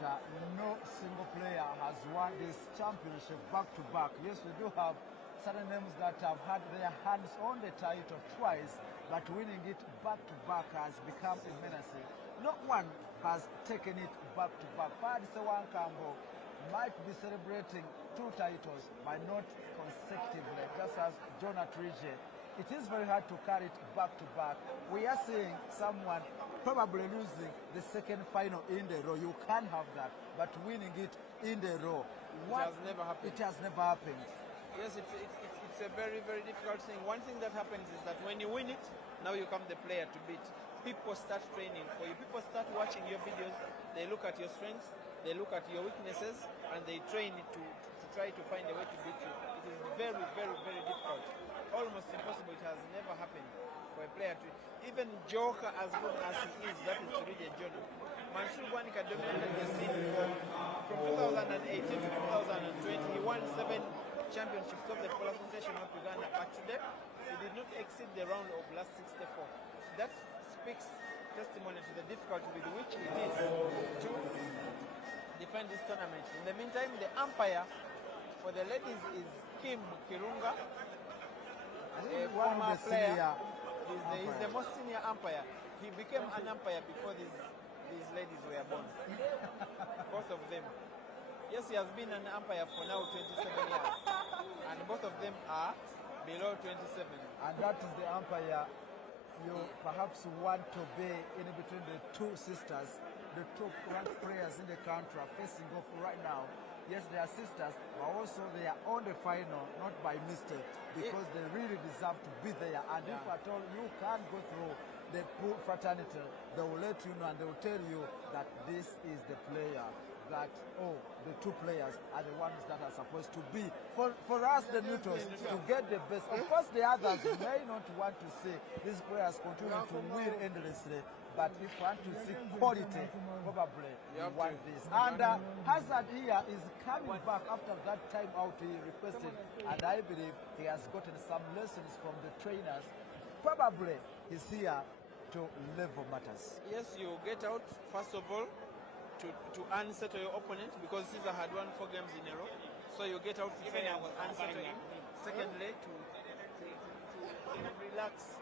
no single player has won this championship back-to-back. Yes, we do have certain names that have had their hands on the title twice, but winning it back-to-back has become a menace. No one has taken it back-to-back. Fadisewan Kambo might be celebrating 2 titles, but not consecutively, just as Jonah Trije. It is very hard to carry it back-to-back. We are seeing someone probably losing the second final in the row. You can have that, but winning it in the row. It has never happened. It has never happened. Yes, it's a very, very difficult thing. One thing that happens is that when you win it, now you become the player to beat. People start training for you. People start watching your videos. They look at your strengths, they look at your weaknesses, and they train to try to find a way to beat you. It is very, very, very difficult. Almost impossible. It has never happened for a player to, even Joker as good as he is, that is to read a journal. Mansour Gwanika dominated the scene from 2018 to 2020. He won 7 championships of the Pole Association of Uganda, but today he did not exceed the round of last 64. That speaks testimony to the difficulty with which it is to defend this tournament. In the meantime, the umpire for the ladies is Kim Kirunga, a former player. He's the most senior umpire. He became an umpire before these ladies were born. Both of them. Yes, he has been an umpire for now 27 years. And both of them are below 27. And that is the umpire you perhaps want to be in between the 2 sisters, the top ranked players in the country are facing off right now. Yes, they are sisters, but also they are on the final, not by mistake, because they really deserve to be there. And if at all you can't go through the pool fraternity, they will let you know and they will tell you that this is the player, that, oh, the 2 players are the ones that are supposed to be. For us, the neutrals, to get the best. Of course, the others may not want to see these players continue to win endlessly, but if you want to see quality, probably you want this. And Hazard here is coming back after that time out he requested, and I believe he has gotten some lessons from the trainers. Probably he's here to level matters. Yes, you get out, first of all, to unsettle your opponent, because Caesar had won 4 games in a row. So you get out to try and unsettle him. Secondly, to relax,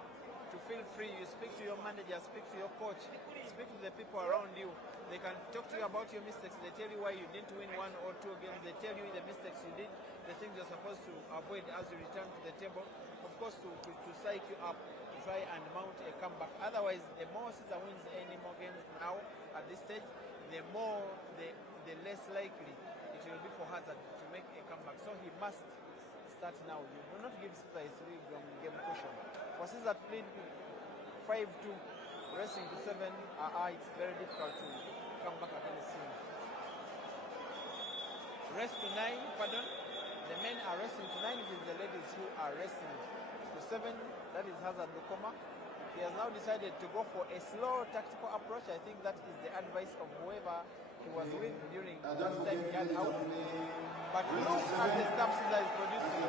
to feel free. You speak to your manager, speak to your coach, speak to the people around you. They can talk to you about your mistakes. They tell you why you didn't win 1 or 2 games. They tell you the mistakes you did, the things you're supposed to avoid as you return to the table. Of course, to psych you up, to try and mount a comeback. Otherwise, the more Caesar wins any more games now at this stage, the less likely it will be for Hazard to make a comeback. So he must start now. You do not give Caesar a 3-game cushion. For Caesar to lead 5-2, racing to 7, it's very difficult to come back at any scene. Rest to 9, pardon. The men are racing to 9, it is the ladies who are racing to 7. That is Hazard Lukoma. He has now decided to go for a slow tactical approach. I think that is the advice of whoever he was with during that time he had out. But look at the stuff Caesar is producing.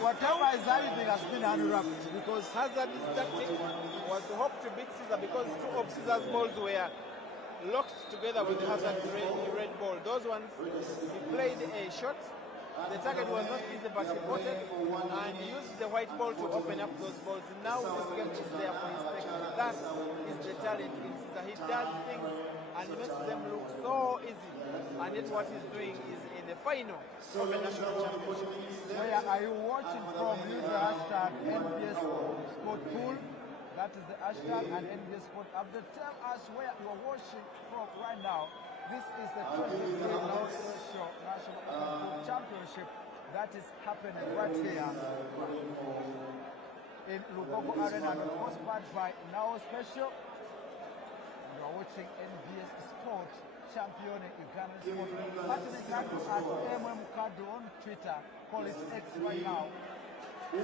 Whatever is anything has been unwrapped, because Hazard's tactic was to hope to beat Caesar, because 2 of Caesar's balls were locked together with Hazard's red ball. Those ones, he played a shot. The target was not easy, but he caught it and used the white ball to open up those balls. Now this game is there for his technique. That is the talent in Caesar. He does things and makes them look so easy. And yet what he's doing is in the final of the national championship. Where are you watching from? Use the hashtag NBS Sport Pool. That is the hashtag, and NBS Sport Update. Tell us where you are watching from right now. This is the 23rd National Open Championship that is happening right here in Lugogo Arena, and of course powered by Now Special. You are watching NBS Sport, championing Uganda Sport. Martin Kadu at MM on Twitter, call it X right now. And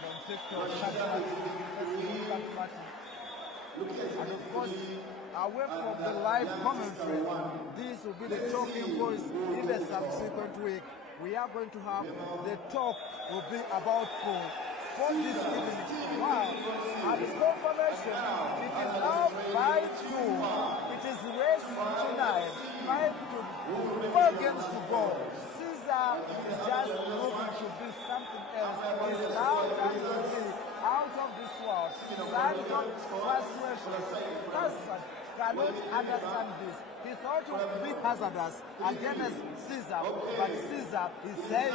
on TikTok, and of course, away from the live commentary, this will be the talking points in the subsequent week. We are going to have the talk will be about pool. for this evening. Wow. And the confirmation, it is now 5-2. It is race to 9. 5-2. 4 games to go. Caesar is just moving to be something else. He's now trying to be out of this world. Signs of frustration. Husband cannot understand this. He thought it would be hazardous against Caesar, but Caesar is saying,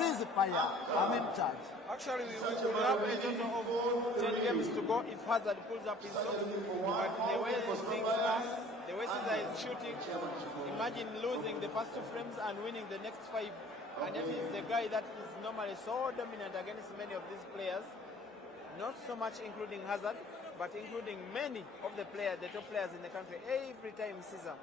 "Cease fire, I'm in charge." Actually, we have a total of 10 games to go if Hazard pulls up his socks. But the way things are, the way Caesar is shooting, imagine losing the first 2 frames and winning the next 5. And that is the guy that is normally so dominant against many of these players. Not so much including Hazard, but including many of the players, the top players in the country. Every time Caesar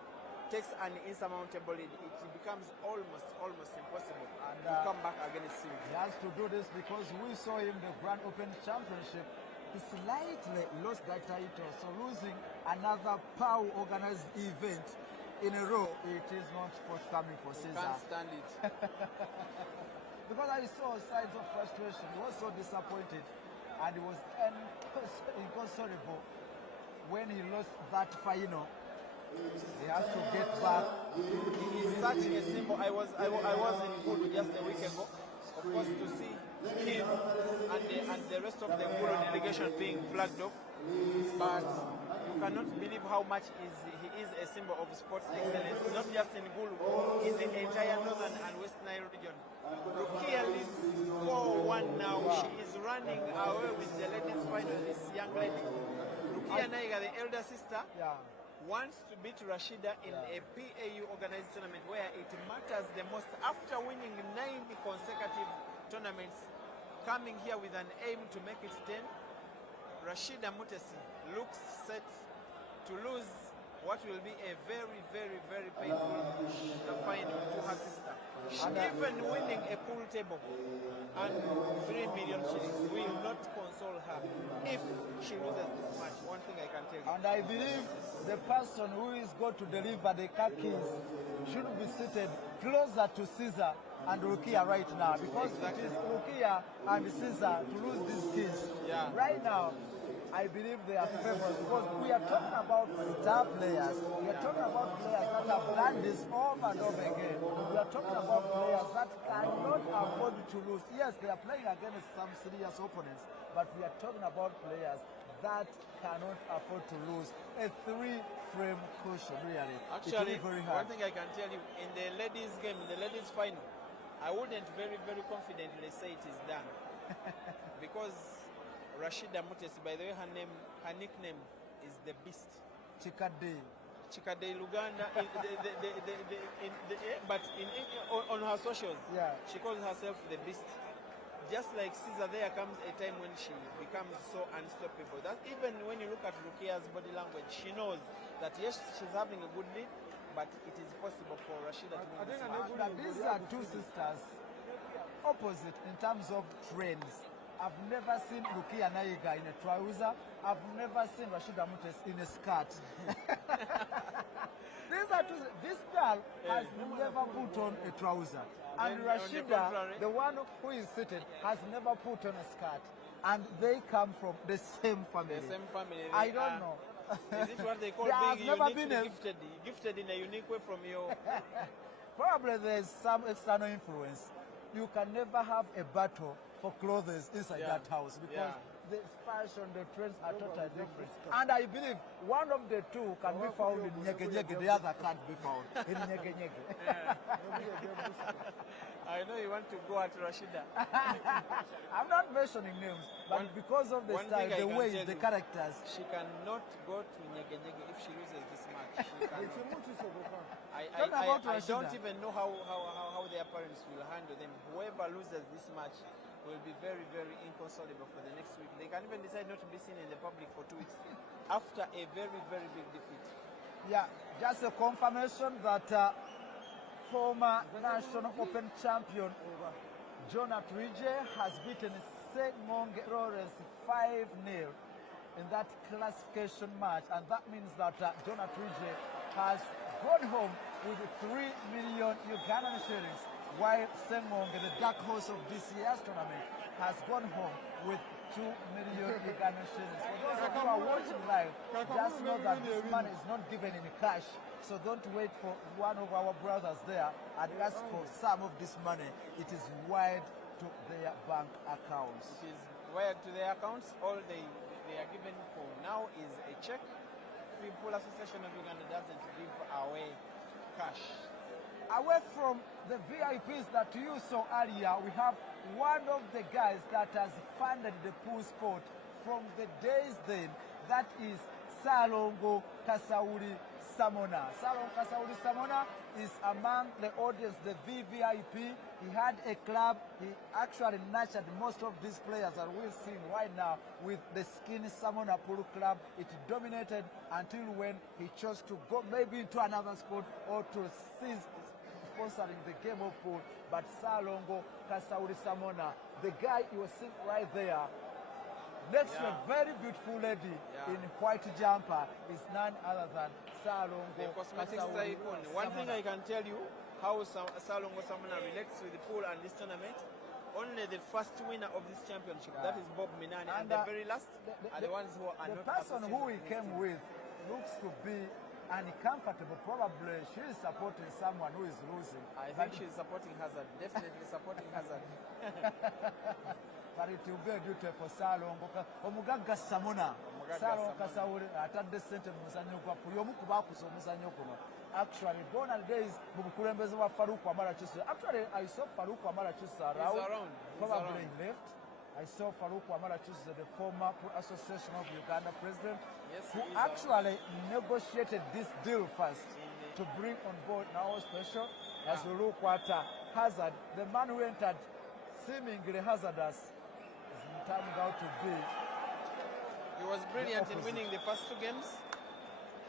takes an insurmountable lead, it becomes almost impossible to come back against him. He has to do this because we saw him the Grand Open Championship. He slightly lost that title, so losing another POW organized event in a row, it is not forthcoming for Caesar. Can't stand it. Because I saw signs of frustration. He was so disappointed. And he was inconsolable when he lost that final. He has to get back. He is such a symbol. I was in Gulu just a week ago, of course, to see him and the rest of the Gulu delegation being flagged off. But you cannot believe how much he is a symbol of sports excellence, not just in Gulu, in the entire northern and west Nile region. Rukia leads 4-1 now. She is running away with the ladies final, this young lady. Rukia Naiga, the elder sister, wants to beat Rashida in a PAU organized tournament where it matters the most. After winning 9 consecutive tournaments, coming here with an aim to make it 10, Rashida Mutesi looks set to lose what will be a very painful final to her sister. Even winning a pool table and 3 million shillings will not console her if she loses this match. One thing I can tell you. And I believe the person who is going to deliver the car keys should be seated closer to Caesar and Rukia right now, because it is Rukia and Caesar to lose these keys. Right now, I believe they are favored because we are talking about star players. We are talking about players that have done this over and over again. We are talking about players that cannot afford to lose. Yes, they are playing against some serious opponents, but we are talking about players that cannot afford to lose. A 3-frame cushion, really. Actually, very hard. one thing I can tell you, in the ladies' game, in the ladies' final, I wouldn't very confidently say it is done. Because Rashida Mutesi, by the way, her nickname is the Beast. Chikade Luganda, but on her socials, she calls herself the Beast. Just like Caesar, there comes a time when she becomes so unstoppable. That even when you look at Rukia's body language, she knows that yes, she's having a good lead, but it is possible for Rashida to win this match. These are two sisters opposite in terms of trends. I've never seen Rukia Naiga in a trouser. I've never seen Rashida Mutes in a skirt. This girl has never put on a trouser. And Rashida, the one who is seated, has never put on a skirt. And they come from the same family. The same family. I don't know. Is it what they call being uniquely gifted in a unique way from your... Probably there's some external influence. You can never have a battle for clothes inside that house because the fashion, the trends are totally different. And I believe one of the two can be found in Nyege Nyege, the other can't be found in Nyege Nyege. I know you want to go at Rashida. I'm not mentioning names, but because of the style, the way, the characters. She cannot go to Nyege Nyege if she loses this match. I don't even know how their parents will handle them. Whoever loses this match will be very inconsolable for the next week. They can even decide not to be seen in the public for 2 weeks after a very big defeat. Yeah, just a confirmation that former National Open champion Jonah Trije has beaten Segmong Rores 5-0 in that classification match, and that means that Jonah Trije has gone home with 3 million Ugandan shillings. while Sengonge, the dark horse of this year's tournament, has gone home with 2 million Uganda shillings. For those of you who are watching live, just know that this money is not given in cash. So don't wait for one of our brothers there and ask for some of this money. It is wired to their bank accounts. It is wired to their accounts. All they are given for now is a check. People Association of Uganda doesn't give away cash. Away from the VIPs that you saw earlier, we have one of the guys that has funded the pool sport from the days then. That is Salongo Kasauli Samona. Salongo Kasauli Samona is among the audience, the VVIP. He had a club. He actually nurtured most of these players that we're seeing right now with the Skinny Samona Pool Club. It dominated until when he chose to go maybe into another sport or to cease sponsoring the game of pool. But Salongo Kasauli Samona, the guy you were seeing right there, next to a very beautiful lady in white jumper, is none other than Salongo Kasauli Samona. One thing I can tell you, how Salongo Samona relates with the pool and this tournament, only the first winner of this championship, that is Bob Minani, and the very last are the ones who are not. The person who he came with looks to be uncomfortable. Probably she is supporting someone who is losing. I think she is supporting Hazard, definitely supporting Hazard. But it will be a duty for Salongo. Omugagga Samona. Salongo Kasauli atadde ssente mu muzannyo gwa pool. Y'omu ku baakuza omuzannyo guno. Actually, gone are the days mubukulembeze wa Farouk Wamala Chusa. Actually, I saw Farouk Wamala Chusa around. Probably he left. I saw Farouk Wamala Chusa, the former Association of Uganda president, who actually negotiated this deal first to bring on board now special as we look at Hazard, the man who entered seemingly hazardous, is turned out to be. He was brilliant in winning the first 2 games.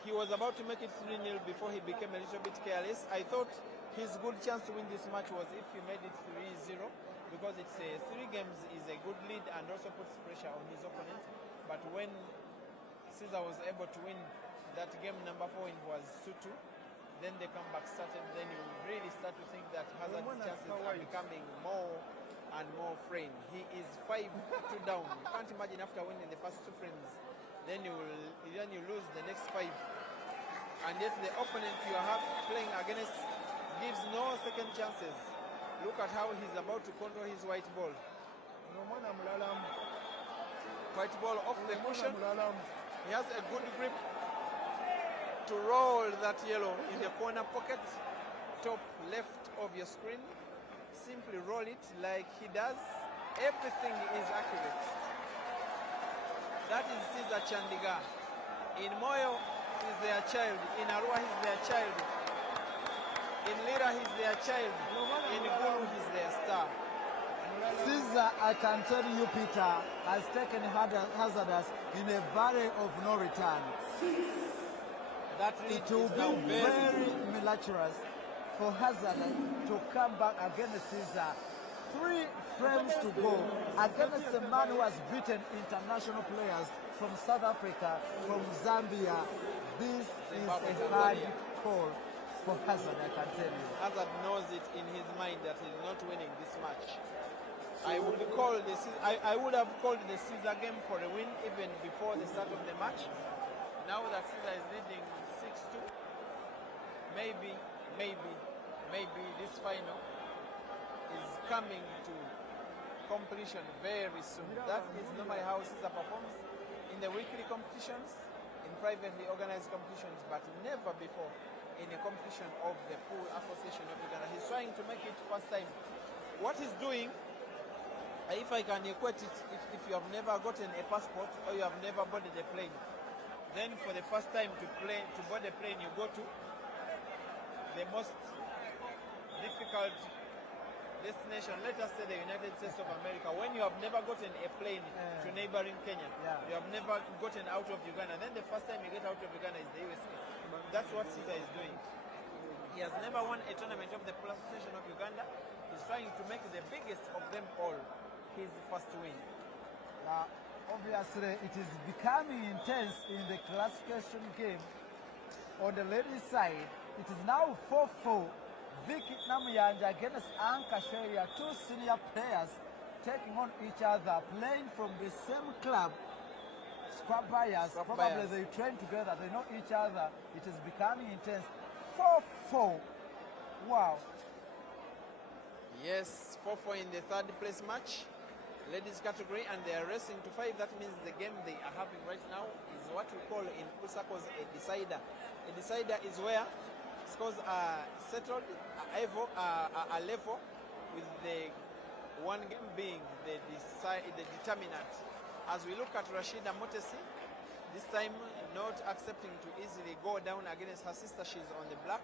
He was about to make it 3-0 before he became a little bit careless. I thought his good chance to win this match was if he made it 3-0, because it's 3 games is a good lead and also puts pressure on his opponent. But when Caesar was able to win that game number 4, it was 2-2. Then the comeback started. Then you really start to think that Hazard's chances are becoming more and more framed. He is 5-2 down. You can't imagine after winning the first 2 frames, then you lose the next 5. And yet the opponent you are playing against gives no second chances. Look at how he's about to control his white ball. White ball off the cushion. He has a good grip to roll that yellow in the corner pocket, top left of your screen. Simply roll it like he does. Everything is accurate. That is Caesar Chandiga. In Moyo, he's their child. In Arua, he's their child. In Lira, he's their child. In Gulu, he's their star. Caesar, I can tell you, Peter, has taken hazardous in a valley of no return. That it will be very miraculous for Hazard to come back against Caesar. 3 frames to go against a man who has beaten international players from South Africa, from Zambia. This is a hard call for Hazard, I can tell you. Hazard knows it in his mind that he's not winning this match. I would have called the Caesar game for a win even before the start of the match. Now that Caesar is leading 6-2, maybe this final is coming to completion very soon. That is normally how Caesar performs in the weekly competitions, in privately organized competitions, but never before in a competition of the Pool Association of Uganda. He's trying to make it first time. What he's doing, if I can equate it, if you have never gotten a passport or you have never boarded a plane, then for the first time to board a plane, you go to the most difficult destination, let us say the United States of America. When you have never gotten a plane to neighboring Kenya, you have never gotten out of Uganda, then the first time you get out of Uganda is the USA. That's what Caesar is doing. He has never won a tournament of the Pool Association of Uganda. He's trying to make the biggest of them all his first win. Now, obviously, it is becoming intense in the classification game. On the ladies' side, it is now 4-4 Vicky Namuyanja against Anka Sheria, two senior players taking on each other, playing from the same club. Scrap buyers, probably they train together, they know each other. It is becoming intense. 4-4. Wow. Yes, 4-4 in the third place match, ladies category, and they are racing to 5. That means the game they are having right now is what we call in pool circles a decider. A decider is where scores are settled a level, with the one game being the determinant. As we look at Rashida Motesi, this time not accepting to easily go down against her sister. She's on the black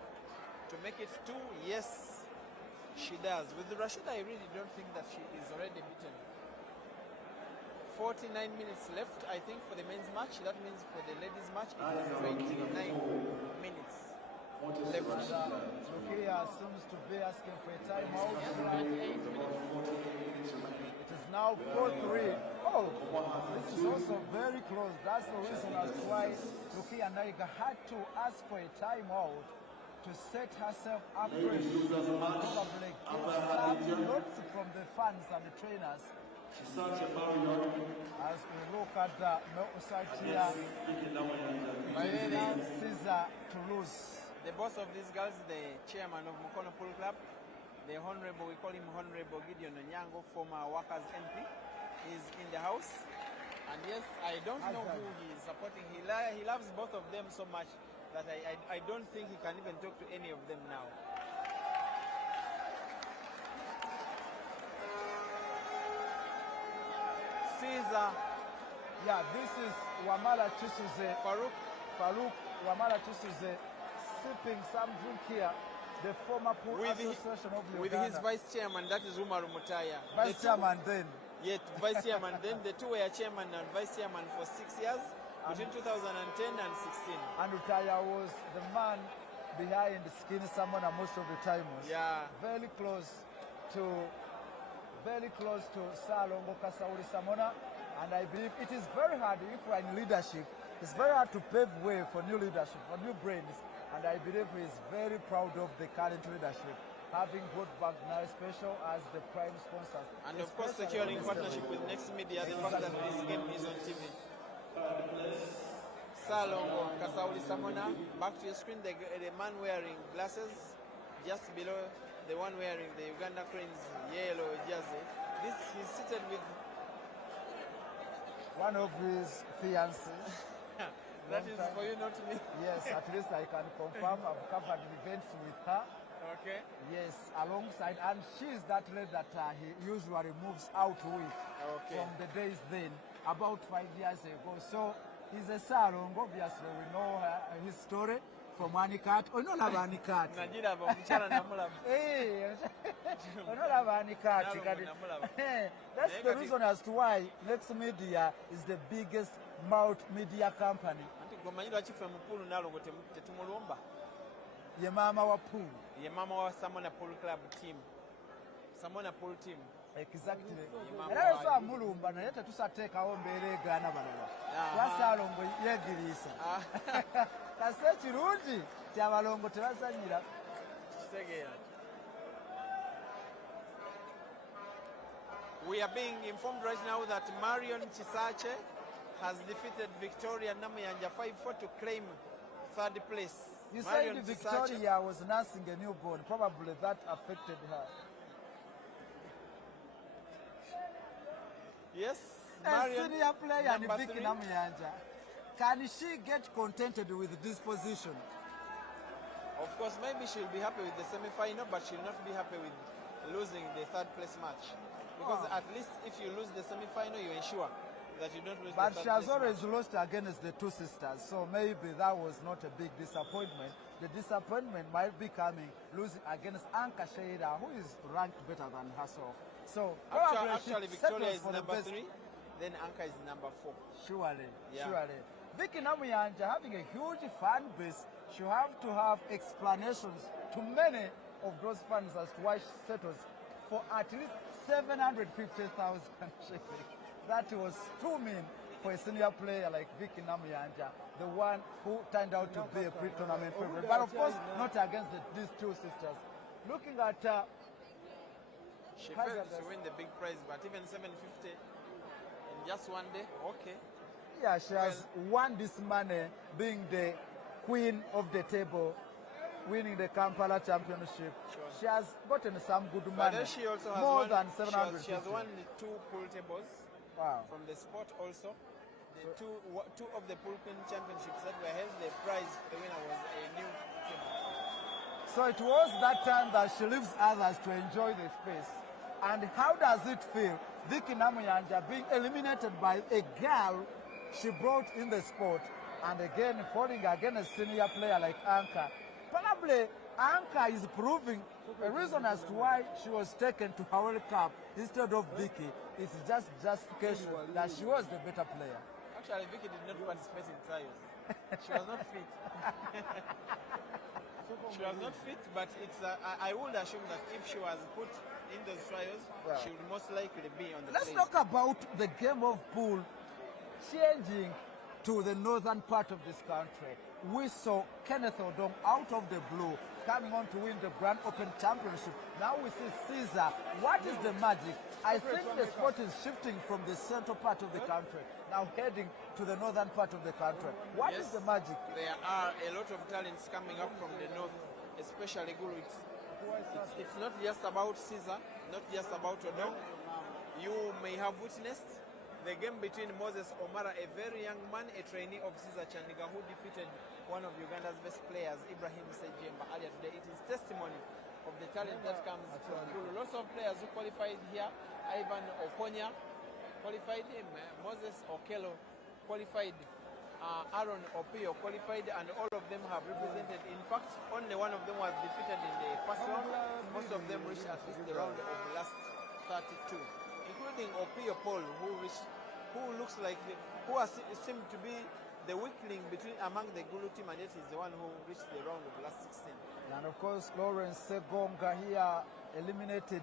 to make it 2. Yes, she does. With Rashida, I really don't think that she is already beaten. 49 minutes left, I think, for the men's match. That means for the ladies' match, it is 29 minutes left. Rukia seems to be asking for a timeout. Yes, 28 minutes. It is now 4-3. Oh, this is also very close. That's the reason as to why Rukia Naiga had to ask for a timeout to set herself up fresh. Probably get some notes from the fans and the trainers. As we look at the Melbourne side here, Caesar to lose. The boss of these girls, the chairman of Mukono Pool Club, the Honorable, we call him Honorable Gideon Onyango, former Workers MP, is in the house. And yes, I don't know who he is supporting. He loves both of them so much that I don't think he can even talk to any of them now. Caesar. Yeah, this is Wamala Chisuze. Farouk Wamala Chisuze sipping some drink here. The former pool association of Uganda. With his vice chairman, that is Umaru Mutaya. Vice chairman then. Yet vice chairman then. The two were chairman and vice chairman for 6 years, between 2010 and 16. And Mutaya was the man behind Skinny Samona most of the time. Yeah. Very close to Salongo Kasauli Samona, and I believe it is very hard if we are in leadership. It's very hard to pave way for new leadership, for new brains, and I believe he is very proud of the current leadership, having brought back NILE Special as the prime sponsor. And of course securing partnership with Next Media, the fact that this game is on TV. Salongo Kasauli Samona, back to your screen, the man wearing glasses, just below the one wearing the Uganda Cranes yellow jersey. He's seated with one of his fiancés. That is for you, not me. Yes, at least I can confirm I've covered events with her. Okay. Yes, alongside, and she's that lady that he usually moves out with from the days then, about 5 years ago. So he's a Salong, obviously we know his story. From Anikat, oh no, love Anikat. That's the reason as to why Next Media is the biggest multimedia company. Ye mama wa pool. Ye mama wa Samona Pool Club team. Samona Pool team. Exactly. Era so amulumba na yete tusateka ombere gana balaba. Wasalongo yegirisa. Kase kirungi kyabalongo tebasanyira. We are being informed right now that Marion Chisache has defeated Victoria Namuyanja 5-4 to claim third place. You said Victoria was nursing a newborn. Probably that affected her. Yes, Marion, a senior player and Vicky Namuyanja. Can she get contented with this position? Of course, maybe she'll be happy with the semi-final, but she'll not be happy with losing the third place match. Because at least if you lose the semi-final, you ensure that you don't lose the third place match. But she has always lost against the two sisters, so maybe that was not a big disappointment. The disappointment might be coming losing against Anka Sheida, who is ranked better than herself. So actually Victoria is number 3, then Anka is number 4. Surely, surely. Vicky Namuyanja having a huge fan base, she have to have explanations to many of those fans as to why she settles for at least 750,000 shillings. That was too mean for a senior player like Vicky Namuyanja, the one who turned out to be a pre-tournament favorite. But of course, not against these two sisters. looking at She Hazard failed to win the big prize, but even 750 in just one day, okay. yeah, she has won this money, being the queen of the table, winning the Kampala Championship. Sure. She has gotten some good But money, then she also has more won, than 750. she has won the 2 pool tables Wow. from the sport also. The two of the pool queen championships that were held, the prize for the winner was a new table. So it was that time that she leaves others to enjoy the space. And how does it feel, Vicky Namuyanja being eliminated by a girl she brought in the sport, and again falling against a senior player like Anka? Probably Anka is proving a reason as to why she was taken to her World Cup instead of Vicky. It's just justification that she was the better player. Actually, Vicky did not participate in trials. She was not fit. She was not fit, but it's. I would assume that if she was put in those trials, Well, she would most likely be on the Let's plane. talk about the game of pool changing to the northern part of this country. We saw Kenneth Odom out of the blue coming on to win the Grand Open Championship. Now we see Caesar. What is the magic? I think the sport is shifting from the central part of the country, now heading to the northern part of the country. What is Yes, the magic? There are a lot of talents coming up from the north, especially Gulu. It's not just about Caesar, not just about Odom. You may have witnessed the game between Moses Omara, a very young man, a trainee of Caesar Chandiga, who defeated one of Uganda's best players, Ibrahim Sejemba, earlier today. It is testimony of the talent that comes from Gulu. Lots of players who qualified here. Ivan Okonya qualified, Moses Okello qualified, Aaron Opio qualified, and all of them have represented. In fact, only one of them was defeated in the first round. Most of them reached at least the round of the last 32, including Opio Paul, who looks like, seemed to be the weakling among the Gulu team, and yet he's the one who reached the round of the last 16. And of course, Lawrence Segonga here eliminated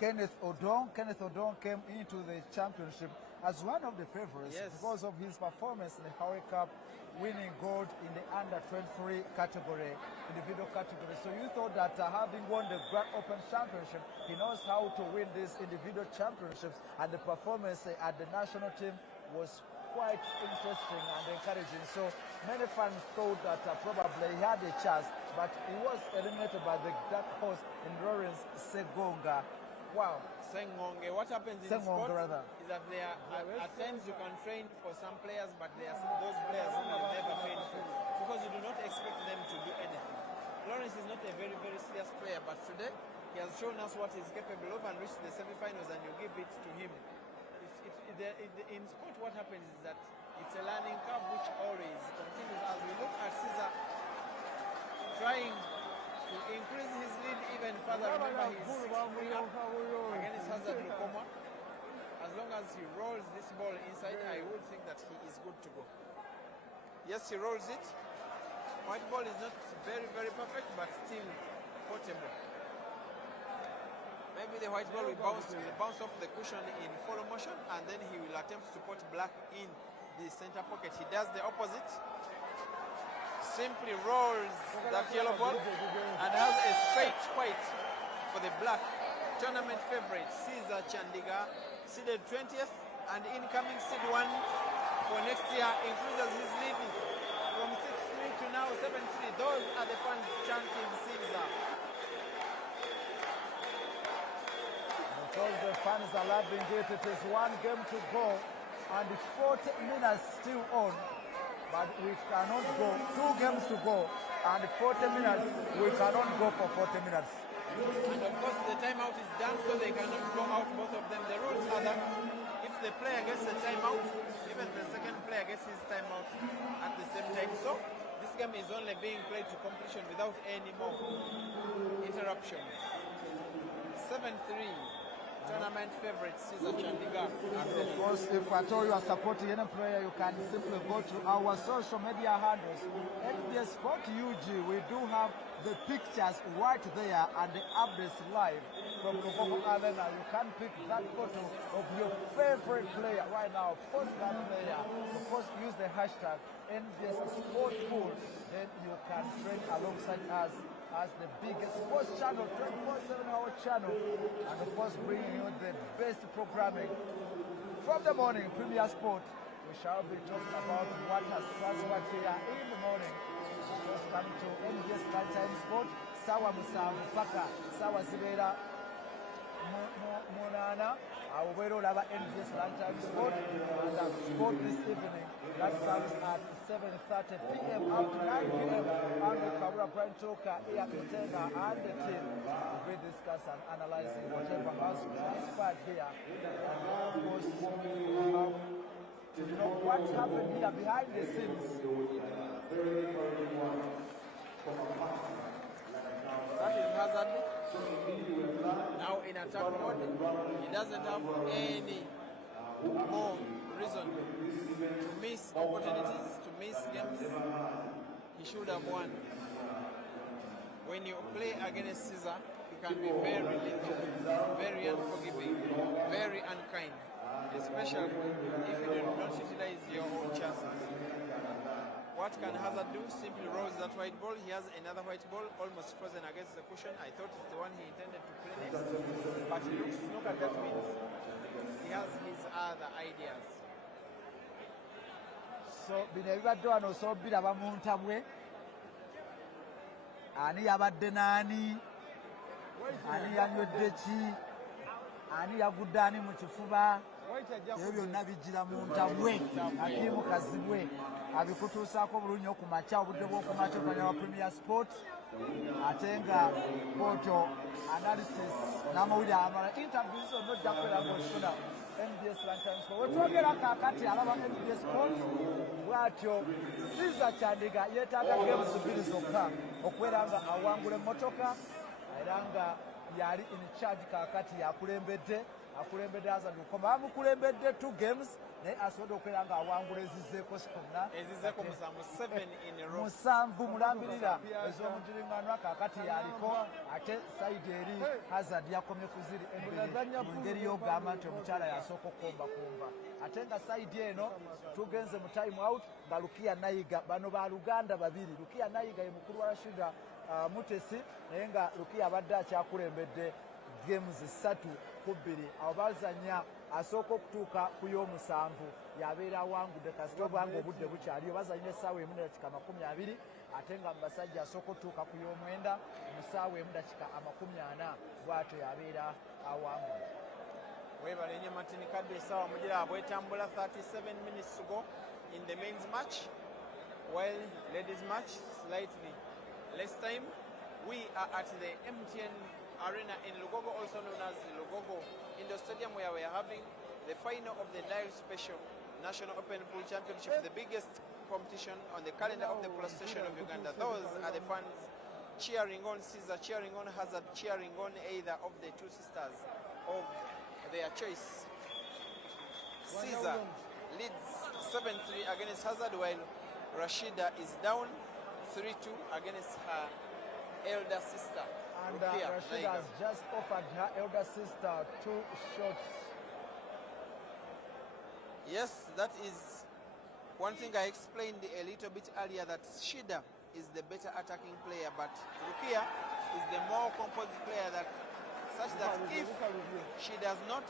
Kenneth Odom. Kenneth Odom came into the championship as one of the favorites because of his performance in the World Cup, winning gold in the under-23 category, individual category. So you thought that having won the Grand Open Championship, he knows how to win these individual championships, and the performance at the national team was quite interesting and encouraging. So many fans thought that probably he had a chance, but he was eliminated by the dark horse in Lawrence Segonga. Wow. Sengonge. What happens in Sengonge, sport rather. is that there are, at times you can train for some players, but there are those players who will never train for, because you do not expect them to do anything. Lawrence is not a very, very serious player, but today he has shown us what he's capable of and reached the semi-finals, and you give it to him. In sport, what happens is that it's a learning curve which always continues. As we look at Caesar trying to increase his lead even further. Remember, he's 6-3 up against Hazard Lukoma. As long as he rolls this ball inside, I would think that he is good to go. Yes, he rolls it. White ball is not very, very perfect, but still portable. Maybe the white ball will bounce off the cushion in follow motion, and then he will attempt to put black in the center pocket. He does the opposite. Simply rolls that yellow ball and has a straight white for the black. Tournament favorite, Caesar Chandiga, seeded 20th and incoming seed 1 for next year, increases his lead from 6-3 to now 7-3. Those are the fans chanting Caesar. Because the fans are loving it, it is one game to go and 40 minutes still on. But we cannot go, 2 games to go, and 40 minutes, we cannot go for 40 minutes. And of course the timeout is done, so they cannot go out, both of them. The rules are that if the player gets a timeout, even the second player gets his timeout at the same time. So this game is only being played to completion without any more interruptions. 7-3. Tournament favorite, Caesar Chandiga. Of course, if at all you are supporting any player, you can simply go to our social media handles. NBS Sport UG, we do have the pictures right there and the updates live from Lugogo Arena. You can pick that photo of your favorite player right now. Post that player. Of course, use the hashtag NBS Sport Pool. Then you can trade alongside us as the biggest sports channel, 24/7-hour channel, and of course bringing you the best programming from the morning, Premier Sport. We shall be talking about what has transpired here in the morning. Just coming to NBS Lifetime Sport, Sawa Musambu Paka, Sawa Zibera Munana, our way over NBS Lifetime Sport, and the sport this evening. That comes at 7:30 p.m. up to 9 p.m. And the Kawura Prime Talker, Ia Kutenga, and the team will be discussing and analyzing whatever has transpired here. And of course, we have to know what happened here behind the scenes. That is Hazard. Now in attack mode, he doesn't have any more reason to miss opportunities, to miss games. He should have won. When you play against Caesar, he can be very lethal, very unforgiving, very unkind, especially if you do not utilize your own chances. What can Hazard do? Simply rolls that white ball. He has another white ball almost frozen against the cushion. I thought it's the one he intended to play next, but look at that means. He has his other ideas. So bino ebibadde wano sobiraba mu ntabwe ani yabadde naani ani yanywedde ki ani yagudde ani mu kifuba ebyo byonna bijjira mu ntabwe akimu kazibwe abikutuusaako bulungi okumakya obudde bw'okumakya okanya wa Premier Sport ate nga bwotyo analysis n'amawulire amala interviews zonna ojja kubeera ng'ozifuna NBS Lifetime Sport. Wetwogera kaakati alaba NBS Sport bw'atyo Caesar Kyandiga yeetaaga games bbiri zokka okubeera nga awangula emmotoka era nga yali in charge kaakati akulembedde Hazard Lukoma bamukulembedde 2 games naye asobodde okubeera nga awangula ezizzeeko ezizeeko musanvu mulambirira ez'omugiriŋŋanwa kaakati yaliko ate sayidi eri Hazard yakomye ku ziri embiri mu ngeri y'ogamba nti omukyala yasooka okukombakomba ate nga sayidi eno tugenze mu time out nga Lukiya Nayiga bano ba Luganda babiri. Lukiya Nayiga ye mukulu wa Rashida Mutesi naye nga Lukiya abadde akyakulembedde games 3-2 abo bazanya asooka okutuuka ku y'omusanvu yabeera awangudde kasita obanga obudde bukyaliyo bazanyira essaawa emu n'edakiika 20 ate nga mu basajja asooka okutuuka ku y'omwenda mu ssaawa emu dakiika 40 bw'atyo yabeera awangudde. Weebale nnyo Martin Kaddu essaawa mugira bwetambula 37 minutes to go in the men's match, while ladies match slightly less time. We are at the MTN Arena in Lugogo, also known as the Lugogo Indoor Stadium, where we are having the final of the NILE Special National Open Pool Championship, the biggest competition on the calendar of the police station of Uganda. Those are the fans cheering on Caesar, cheering on Hazard, cheering on either of the two sisters of their choice. Caesar leads 7-3 against Hazard, while Rashida is down 3-2 against her elder sister. And Rashida has just offered her elder sister 2 shots. Yes, that is one thing I explained a little bit earlier, that Shida is the better attacking player, but Rukia is the more composed player, that such that if she does not,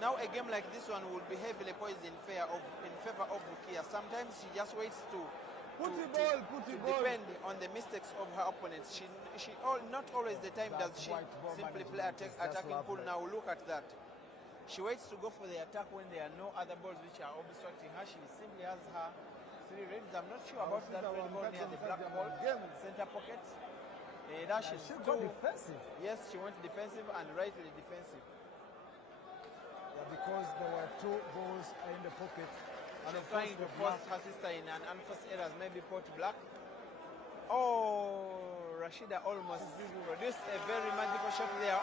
now a game like this one will be heavily poised in favor of Rukia. Sometimes she just waits to depend on the mistakes of her opponents. Not always the time does she simply play attacking pool. Now look at that. She waits to go for the attack when there are no other balls which are obstructing her. She simply has her 3 reds. I'm not sure about that red ball near the black ball center pocket. She's too defensive. Yes, she went defensive and rightly defensive. Yeah, because there were 2 balls in the pocket. And trying to force her sister in an unforced errors, maybe put black. Oh, Rashida almost produced a very magical shot there.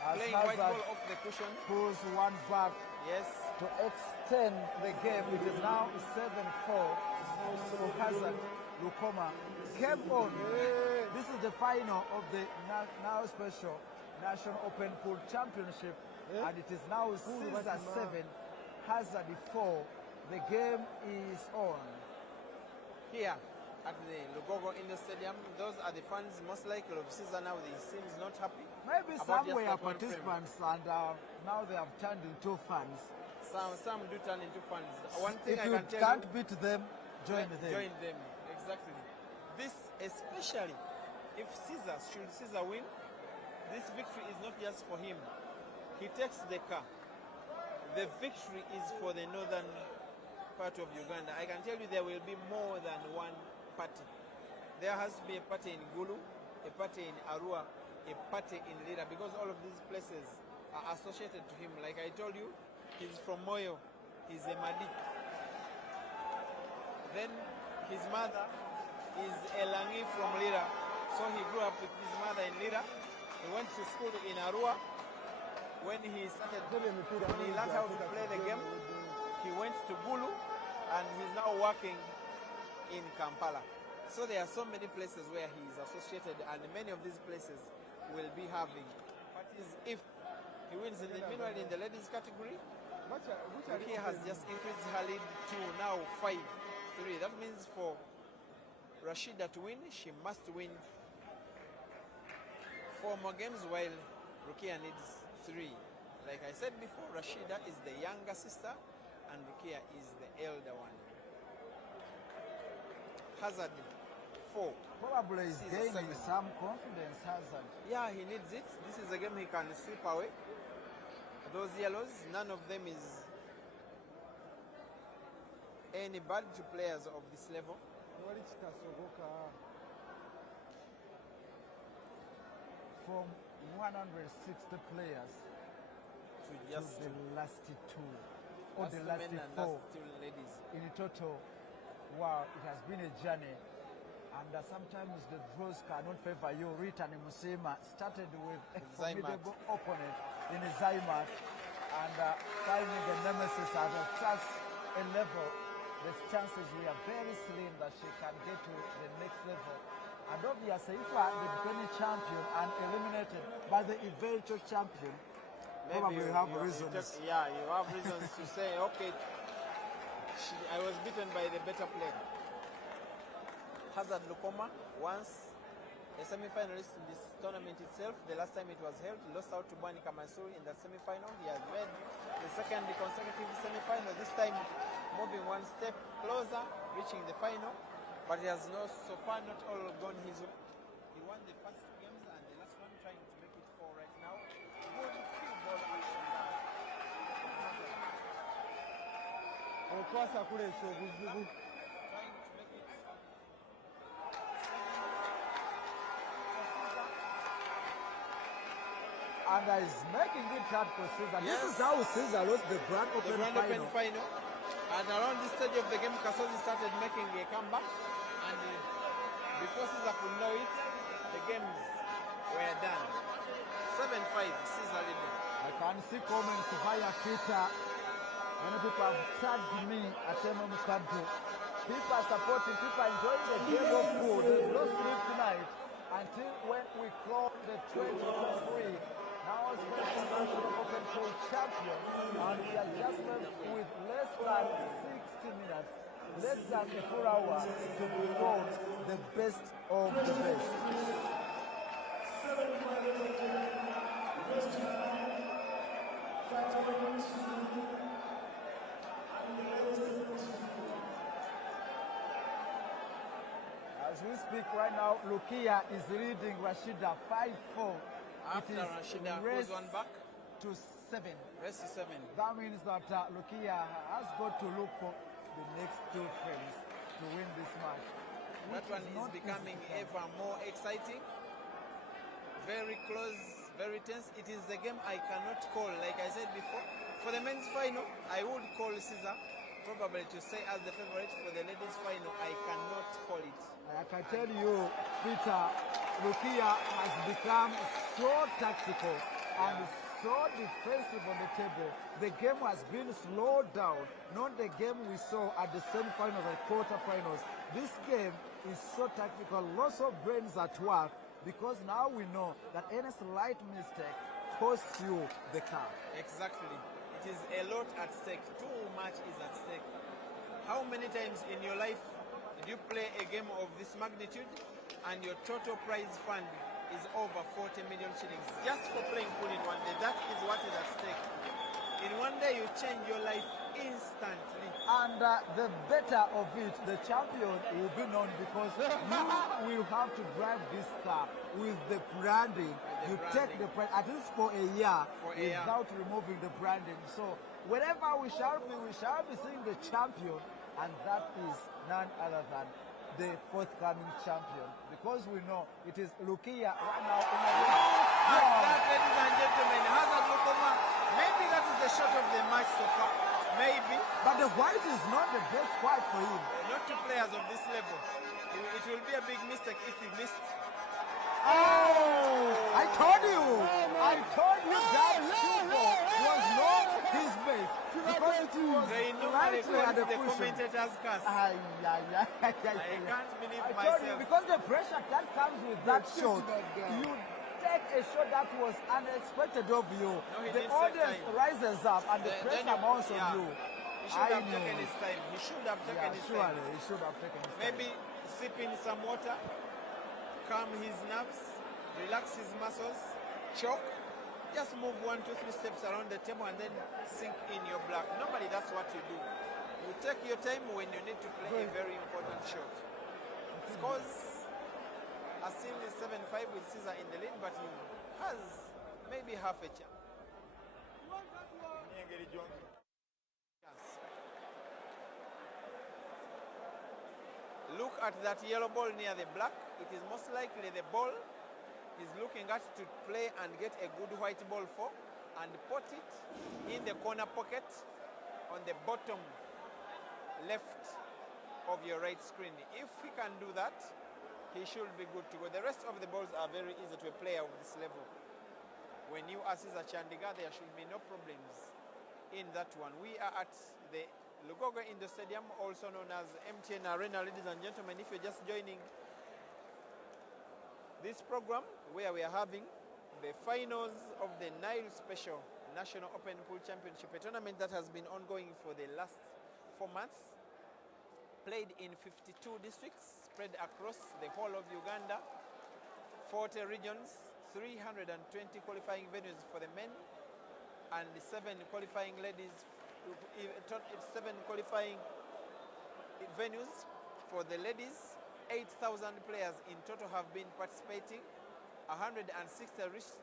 As playing Hazard white ball off the cushion. Pulls one back. Yes. To extend the game. It is now 7-4 for Hazard Lukoma. Game on. This is the final of the now special National Open Pool Championship. And it is now Caesar 7, Hazard 4. The game is on. Here, at the Lugogo Indoor Stadium. Those are the fans most likely of Caesar now. They seems not happy. Maybe about some just were that one frame. participants and now they have turned into fans. Some do turn into fans. One thing If I you can tell can't you, beat them, join them. Join them, exactly. This, especially if should Caesar win, this victory is not just for him. He takes the car. The victory is for the northern part of Uganda. I can tell you there will be more than one party. There has to be a party in Gulu, a party in Arua, a party in Lira, because all of these places are associated to him. Like I told you, he's from Moyo, he's a Madi. Then his mother is Elangi from Lira, so he grew up with his mother in Lira. He went to school in Arua. When he learned how to play the game, he went to Gulu and he's now working in Kampala. So there are so many places where he is associated, and many of these places will be having parties if he wins. Meanwhile, in the ladies category, he has just increased her lead to now 5-3. That means for Rashida to win, she must win 4 more games, while Rukia needs 3. Like I said before, Rashida is the younger sister and Rukia is the elder one. Hazard 4. Probably is gaining some confidence, Hazard. Yeah, he needs it. This is a game he can sweep away. Those yellows, none of them is any bad to players of this level. From 160 players to just the last 2 or the last 4 ladies. in total. Wow, it has been a journey, and sometimes the draws cannot favor you. Rita Musima started with a formidable opponent in Zaimat, and finding the nemesis at such a level, the chances were very slim that she can get to the next level. And obviously, if the defending champion and eliminated by the eventual champion, probably you have reasons. You have reasons to say, okay, I was beaten by the better player. Hazard Lukoma, once a semi-finalist in this tournament itself, the last time it was held, he lost out to Bani Kamasu in the semi-final. He has made the second consecutive semi-final, this time moving one step closer, reaching the final. But he has so far not all gone his way. He won the first 2 games and the last one, trying to make it 4 right now. Good cue ball action there. Trying to make it 7. And he's making it hard for Caesar. Yes. This is how Caesar lost the Grand Open final. And around this stage of the game, Kasozi started making a comeback. And before Caesar could know it, the games were done. 7-5, Caesar leading. I can see comments via Twitter. Many people have tagged me at Mukabdu. People are supporting, people are enjoying the game of pool. There's no sleep tonight until when we call the 2023 now National Open Pool champion. And we are just left with less than 60 minutes, less than a full hour to be crowned the best of the best. As we speak right now, Lukia is leading Rashida 5-4. After Rashida goes one back to 7. Rest to 7. That means that Lukia has got to look for the next 2 frames to win this match. That one is becoming ever more exciting. Very close, very tense. It is a game I cannot call. Like I said before, for the men's final, I would call Caesar probably to say as the favorite. For the ladies final, I cannot call it. I can tell you, Peter, Lukia has become so tactical and so defensive on the table. The game has been slowed down, not the game we saw at the semi-finals and quarterfinals. This game is so tactical, lots of brains at work, because now we know that any slight mistake costs you the car. Exactly. It is a lot at stake. Too much is at stake. How many times in your life you play a game of this magnitude and your total prize fund is over 40 million shillings just for playing pool in one day. That is what is at stake. In one day, you change your life instantly. And the better of it, the champion will be known because you will have to drive this car with the branding. You take the brand, at least for a year, without removing the branding. So wherever we shall be seeing the champion, and that is none other than the forthcoming champion. Because we know it is Lukia right now in the that, ladies and gentlemen, Hazard Lukoma, maybe that is the shot of the match so far. Maybe. But the white is not the best white for him. Not to players of this level. It will be a big mistake if he missed. Oh! I told you! I told you that Hugo was not his base. Because it was they normally call the commentators curse. I can't believe myself. Told you, because the pressure that comes with that shot, you take a shot that was unexpected of you. No, the audience rises up and the pressure mounts on you. He should have taken his time. He should have taken his time. He should have taken his time. Maybe sipping some water, calm his nerves, relax his muscles, choke. Just move 1, 2, 3 steps around the table and then sink in your black. Normally that's what you do. You take your time when you need to play a very important shot. Scores are still 7-5 with Caesar in the lead, but he has maybe half a chance. Look at that yellow ball near the black. It is most likely the ball he's looking at to play and get a good white ball for, and put it in the corner pocket on the bottom left of your right screen. If he can do that, he should be good to go. The rest of the balls are very easy to a player of this level. When you are Caesar Chandigarh, there should be no problems in that one. We are at the Lugogo Indoor Stadium, also known as MTN Arena, ladies and gentlemen. If you're just joining this program, where we are having the finals of the NILE Special National Open Pool Championship, a tournament that has been ongoing for the last 4 months, played in 52 districts, spread across the whole of Uganda, 40 regions, 320 qualifying venues for the men, and 7 qualifying ladies, 7 qualifying venues for the ladies. 8,000 players in total have been participating. 160 reached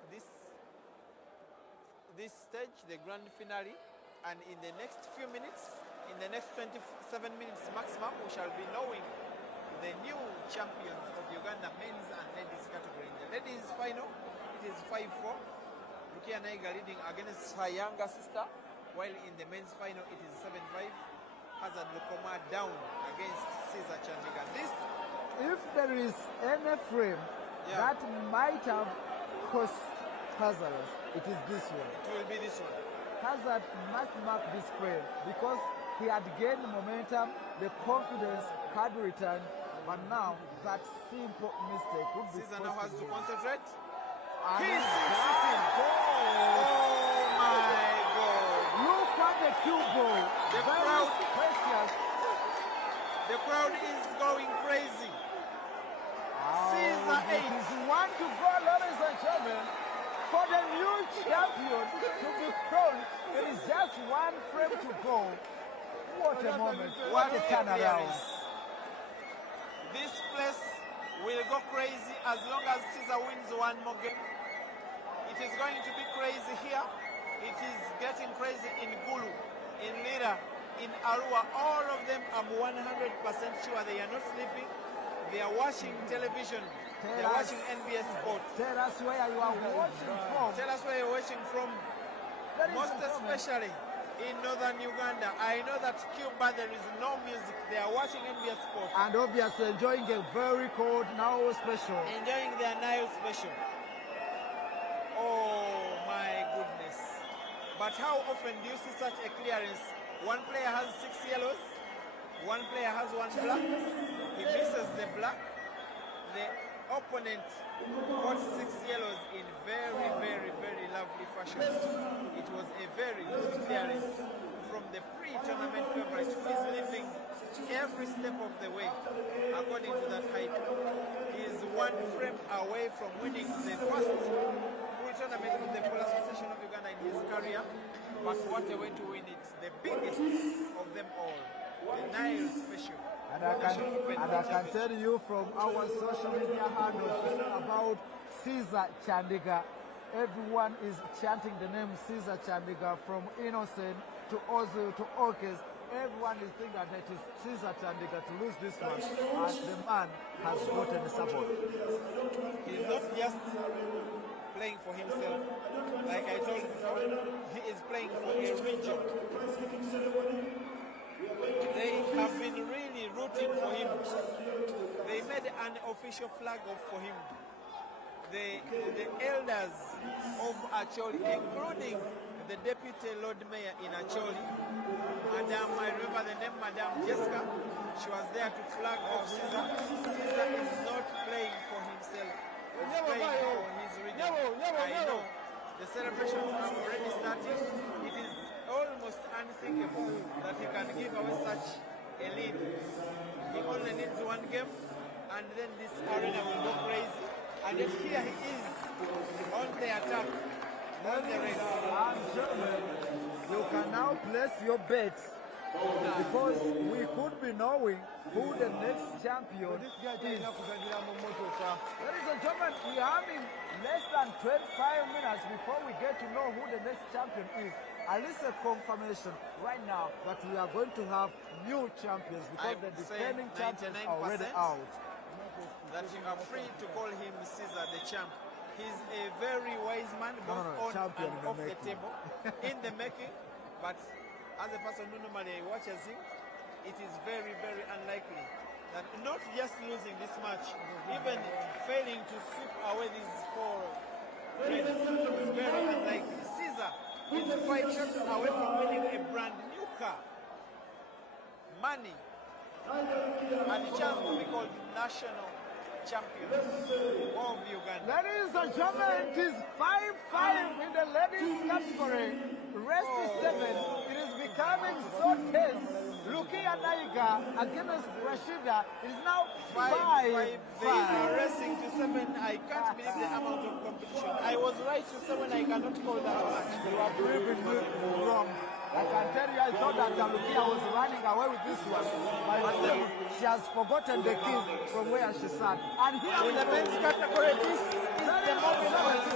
this stage, the grand finale, and in the next few minutes, in the next 27 minutes maximum, we shall be knowing the new champions of Uganda men's and ladies category. In the ladies final, it is 5-4. Rukia Naiga leading against her younger sister, while in the men's final, it is 7-5. Hazard Lukoma down against Caesar Chandigarh. This, if there is any frame that might have cost Hazard, it is this one. It will be this one. Hazard must mark this frame because he had gained momentum, the confidence had returned, but now that simple mistake would be Caesar now has to concentrate. And He sinks it in. Oh my God. Look at the cue ball. The Very crowd, precious. the crowd is going crazy. Caesar 8. It is 1 to go, ladies and gentlemen. For the new champion to be crowned, there is just 1 frame to go. What a moment. What a turnaround. This place will go crazy as long as Caesar wins 1 more game. It is going to be crazy here. It is getting crazy in Gulu, in Lira, in Arua. All of them, I'm 100% sure they are not sleeping. They are watching television. They are watching NBS Sport. Tell us where you are watching from. Tell us where you're watching from. Most especially in northern Uganda. I know that Cuba there is no music. They are watching NBS Sport. And obviously enjoying a very cold NILE special. Enjoying their NILE special. Oh my goodness. But how often do you see such a clearance? 1 player has 6 yellows. 1 player has 1 black. He misses the black. The opponent got 6 yellows in very, very, very lovely fashion. It was a very good clearance from the pre-tournament favorite who is leaving every step of the way, according to that hype. He is one frame away from winning the first full tournament with the Pole Association of Uganda in his career. But what a way to win it. The biggest of them all. The NILE Special. And I can tell you from our social media handles about Caesar Chandiga. Everyone is chanting the name Caesar Chandiga, from Innocent to Ozil to Orkes. Everyone is thinking that it is Caesar Chandiga to lose this one, and the man has gotten the support. He's not just playing for himself. Like I told you before, he is playing for a region. They have been really rooting for him. They made an official flag off for him. The elders of Acholi, including the deputy Lord Mayor in Acholi, Madam, I remember the name, Madam Jessica, she was there to flag off Caesar. Caesar is not playing for himself, he's playing for his region. I know the celebrations have already started. It is almost unthinkable that he can give away such a lead. He only needs one game, and then this arena will go crazy. And yet here he is on the attack, on the race. And gentlemen, you can now place your bets, because we could be knowing who the next champion is. Ladies and gentlemen, we are having less than 25 minutes before we get to know who the next champion is. At least a confirmation right now that we are going to have new champions, because the defending champions are already out. That you are free to call him Caesar the champ. He's a very wise man, both on and off the table, in the making. But as a person who normally watches him, it is very, very unlikely that not just losing this match, even failing to sweep away these 4 games, is very unlikely. Caesar is 5 shots away from winning a brand new car, money, and the chance to be called national champion of Uganda. Ladies and gentlemen, it is 5-5 in the ladies category. Rest is 7. It is becoming so tense. Looking at Naiga against Rashida, it is now 5-5. They are racing to 7. I can't believe the amount of competition. I was right to 7. I cannot call that match. You are proving me wrong. I can tell you, I thought that Lukia was running away with this one. But she has forgotten the keys from where she sat. And here in the men's category, this is the moment.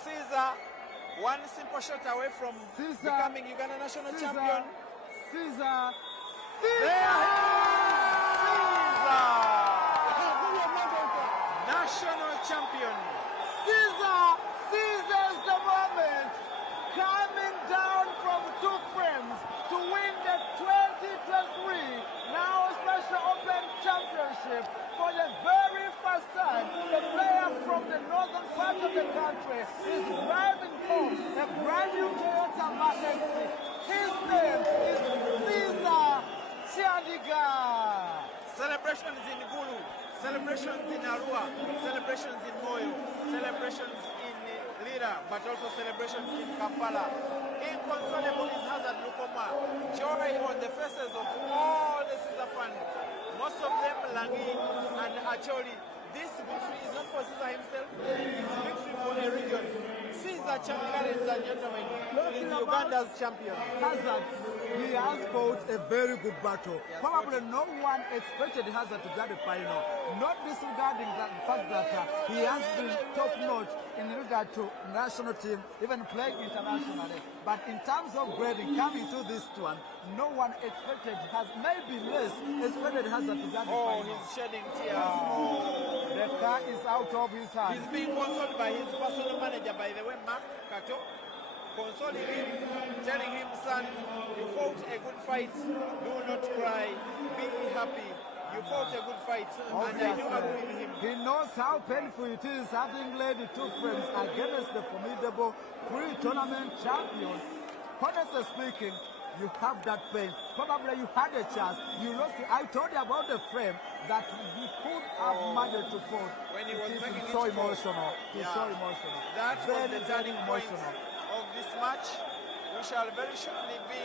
Caesar, one simple shot away from becoming Uganda national champion. Caesar! National champion. Caesar's the moment, coming down from 2 frames to win the 2023 now Special Open Championship for the very first time. The player from the northern part of the country is driving home a brand new Toyota Magneti. His name is Caesar Chandiga. Celebrations in Gulu, celebrations in Arua, celebrations in Moyo, celebrations in Lira, but also celebrations in Kampala. Inconsolable is Hazard Lukoma. Joy on the faces of all the Caesar fans. Most of them Langi and Acholi. This victory is not for Caesar himself, it's victory for a region. Caesar Chandiga, ladies and gentlemen, is Uganda's champion. Hazard, he has fought a very good battle. Probably no one expected Hazard to get the final. Not disregarding the fact that he has been top-notch in regard to national team, even playing internationally. But in terms of grading, coming to this one, no one expected, maybe less, expected Hazard to get the final. He's shedding tears. The car is out of his hands. He's being consoled by his personal manager, by the way, Mark Kato. Consoling him, telling him, son, you fought a good fight, do not cry, be happy. You fought a good fight, and I do agree with him. He knows how painful it is having led the 2 frames against the formidable pre-tournament champion. Honestly speaking, you have that pain. Probably you had a chance. You lost it. I told you about the frame that you could have managed to put. When he was making so emotional. It's so emotional. That was the turning point. of this match. We shall very shortly be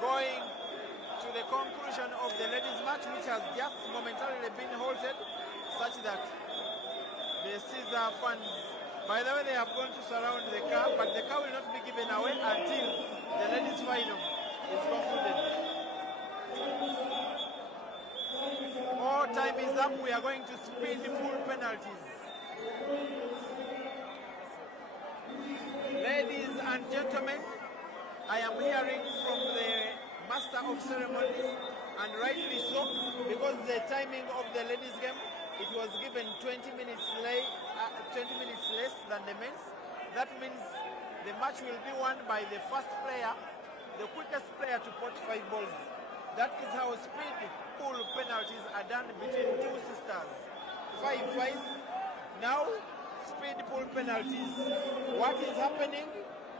going to the conclusion of the ladies' match, which has just momentarily been halted, such that the Caesar fans, by the way, they have gone to surround the car, but the car will not be given away until the ladies' final is concluded. All time is up. We are going to speed pool penalties. Ladies and gentlemen, I am hearing from the master of ceremonies, and rightly so, because the timing of the ladies' game, it was given 20 minutes less than the men's. That means the match will be won by the first player, the quickest player to pot 5 balls. That is how speed pool penalties are done between two sisters. 5-5. Now, speed pool penalties. What is happening?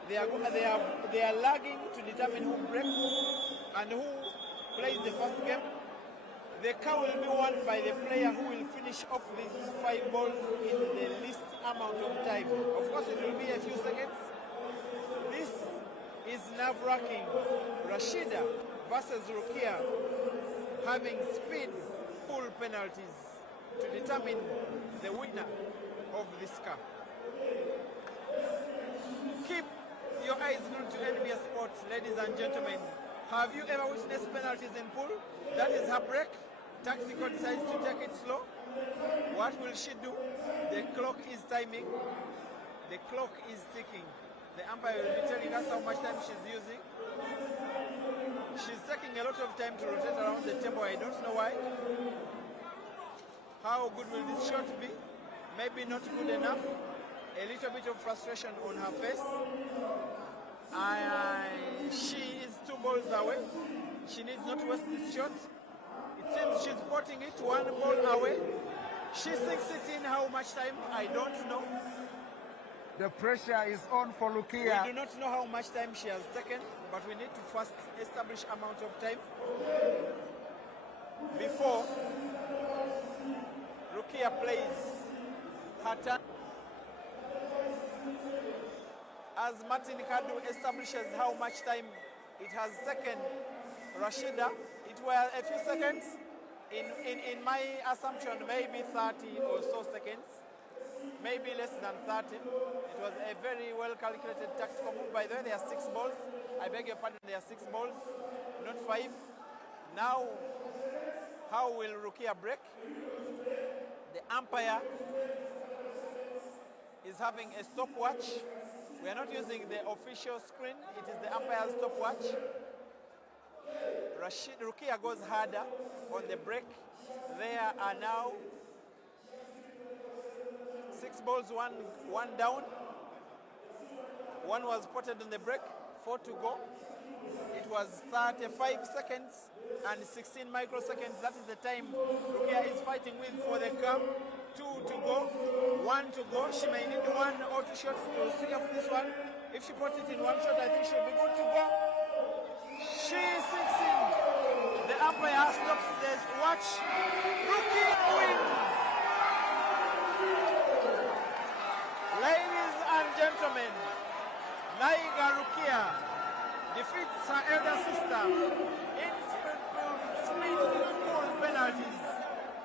They are lagging to determine who breaks and who plays the first game. The car will be won by the player who will finish off these 5 balls in the least amount of time. Of course, it will be a few seconds. This is nerve-wracking. Rashida versus Rukia having speed pool penalties to determine the winner of this car. Keep your eyes glued to NBS Sports, ladies and gentlemen. Have you ever witnessed penalties in pool? That is her break. Tactical decides to take it slow. What will she do? The clock is timing. The clock is ticking. The umpire will be telling us how much time she's using. She's taking a lot of time to rotate around the table. I don't know why. How good will this shot be? Maybe not good enough. A little bit of frustration on her face. She is 2 balls away. She needs not to waste this shot. It seems she's potting it 1 ball away. She sinks it in how much time? I don't know. The pressure is on for Rukia. We do not know how much time she has taken, but we need to first establish amount of time before Rukia plays her turn. As Martin Kadu establishes how much time it has taken Rashida, it was a few seconds. In my assumption, maybe 30 or so seconds, maybe less than 30. It was a very well calculated tactical move. By the way, there are 6 balls. I beg your pardon, there are 6 balls, not 5. Now, how will Rukia break? The umpire is having a stopwatch. We are not using the official screen. It is the umpire's stopwatch. Rukia goes harder on the break. There are now 6 balls, one down. 1 was potted on the break, 4 to go. It was 35 seconds and 16 microseconds. That is the time Rukia is fighting with for the car. 2 to go, 1 to go. She may need 1 or 2 shots to see off this one. If she puts it in 1 shot, I think she'll be good to go. She sinks in. The umpire stops this watch. Rukia wins. Ladies and gentlemen, Naiga Rukia defeats her elder sister in speed pool penalties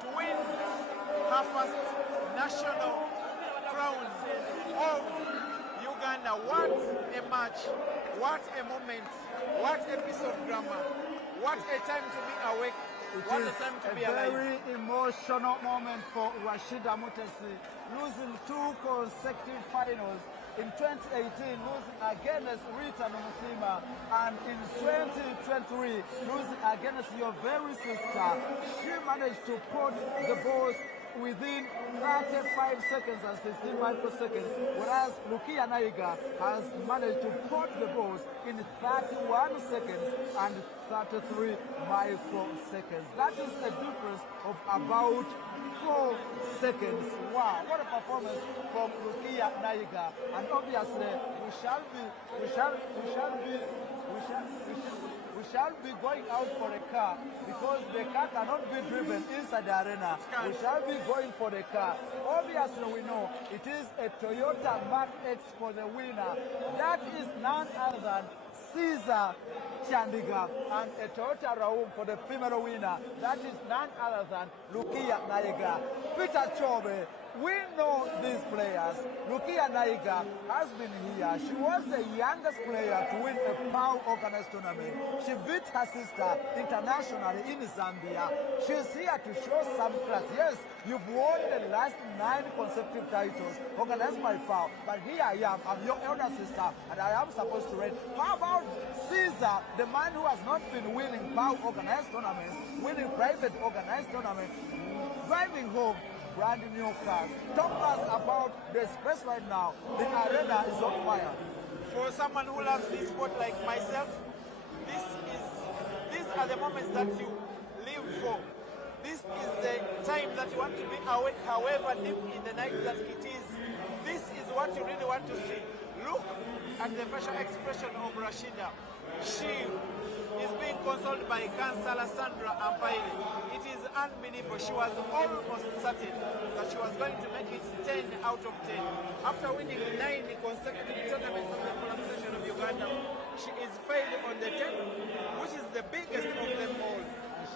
to win her first national crown of Uganda. What a match, what a moment, what a piece of drama, what a time to be awake, what a time to be alive. Very emotional moment for Rashida Mutesi, losing 2 consecutive finals. In 2018, losing against Rita Nomusima, and in 2023, losing against your very sister. She managed to put the balls within 35 seconds and 16 microseconds, whereas Rukia Naiga has managed to put the balls in 31 seconds and 33 microseconds. That is a difference of about 4 seconds. Wow, what a performance from Rukia Naiga. And obviously, we shall we shall be going out for a car because the car cannot be driven inside the arena. We shall be going for the car. Obviously, we know it is a Toyota Mark X for the winner. That is none other than Caesar Chandiga, and a Toyota Raum for the female winner. That is none other than Lukia Naiga. Peter Chobe, we know these players. Lukia Naiga has been here. She was the youngest player to win a POW organized tournament. She beat her sister internationally in Zambia. She's here to show some class. Yes, you've won the last 9 consecutive titles organized by POW, but here I am. I'm your elder sister, and I am supposed to win. How about Caesar, the man who has not been winning POW organized tournaments, winning private organized tournaments, driving home brand new cars? Talk us about the space right now. The arena is on fire. For someone who loves this sport like myself, these are the moments that you live for. This is the time that you want to be awake, however deep in the night that it is. This is what you really want to see. Look at the facial expression of Rashida. She is being consoled by Councillor Sandra Ampaile. It is unbelievable. She was almost certain that she was going to make it 10 out of 10. After winning 9 consecutive tournaments in the Association of Uganda, she is failed on the 10th, which is the biggest of them all.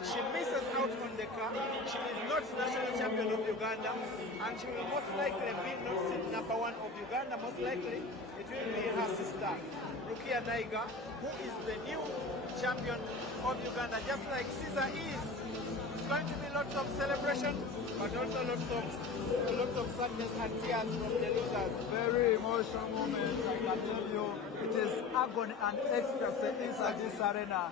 She misses out on the car. She is not national champion of Uganda, and she will most likely be not seed #1 of Uganda. Most likely, it will be her sister, Rukia Naiga, who is the new champion of Uganda, just like Caesar is. It's going to be lots of celebration, but also lots of sadness and tears from the losers. Very emotional moment, I can tell you. It is agony and ecstasy inside this arena.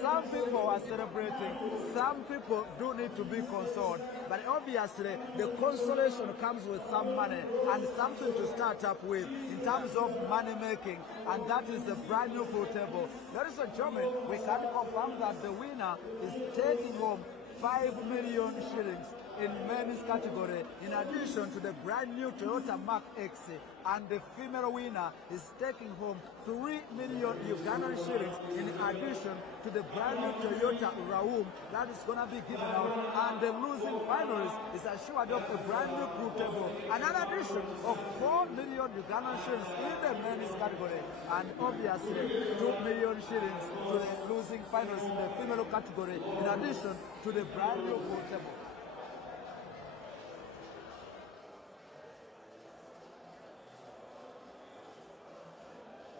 Some people are celebrating, some people do need to be consoled, but obviously the consolation comes with some money and something to start up with in terms of money making, and that is a brand new pool table. Ladies and gentlemen, we can confirm that the winner is taking home 5 million shillings in men's category, in addition to the brand new Toyota Mark X, and the female winner is taking home 3 million Ugandan shillings in addition to the brand new Toyota Raum that is going to be given out, and the losing finalist is assured of a brand new pool table, and an addition of 4 million Ugandan shillings in the men's category, and obviously 2 million shillings to the losing finalist in the female category, in addition to the brand new pool table.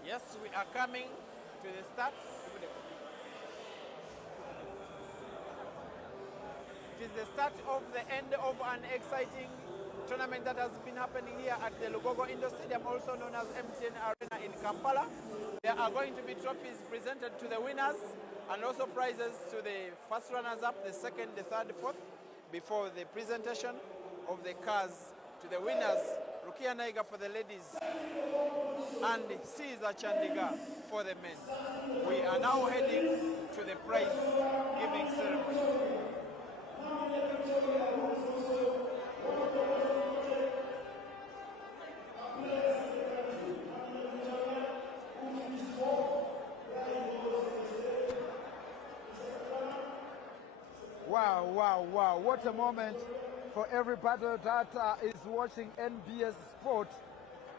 Yes, we are coming to the start. It is the start of the end of an exciting tournament that has been happening here at the Lugogo Indoor Stadium, also known as MTN Arena in Kampala. There are going to be trophies presented to the winners and also prizes to the first runners-up, the second, the third, fourth, before the presentation of the cars to the winners. Rukia Naiga for the ladies and Caesar Chandiga for the men. We are now heading to the prize giving ceremony. Wow, wow, wow. What a moment for everybody that is watching NBS Sport.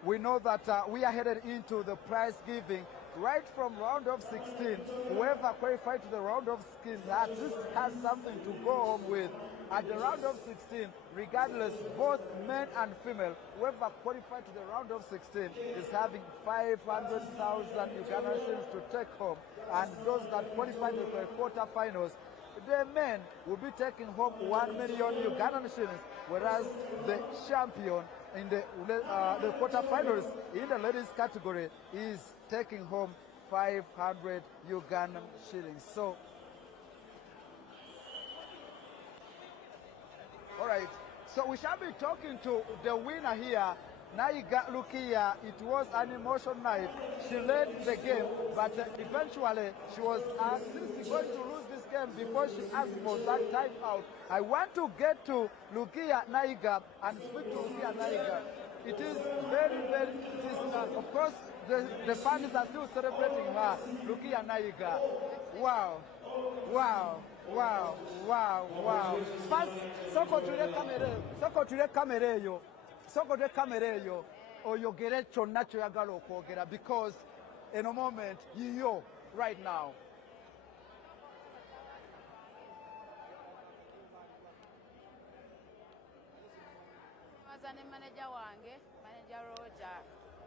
We know that we are headed into the prize giving right from round of 16. Whoever qualified to the round of 16 at least has something to go home with. At the round of 16, regardless, both men and female, whoever qualified to the round of 16 is having 500,000 Ugandan shillings to take home. And those that qualified to the quarterfinals, the men will be taking home 1 million Ugandan shillings, whereas the champion in the quarterfinals in the ladies category is taking home 500 Ugandan shillings. So, all right. So we shall be talking to the winner here, Naiga Lukia. It was an emotional night. She led the game, but eventually she was going to lose this game before she asks for that timeout. I want to get to Lukia Naiga and speak to Lukia Naiga. It is very, of course, the fans are still celebrating her. Lukia Naiga. Wow. First, soko tule kamera eyo. Oyogere kyonna kyoyagala okwogera because in a moment yiyo right now. Mazane manager wange, manager Roger,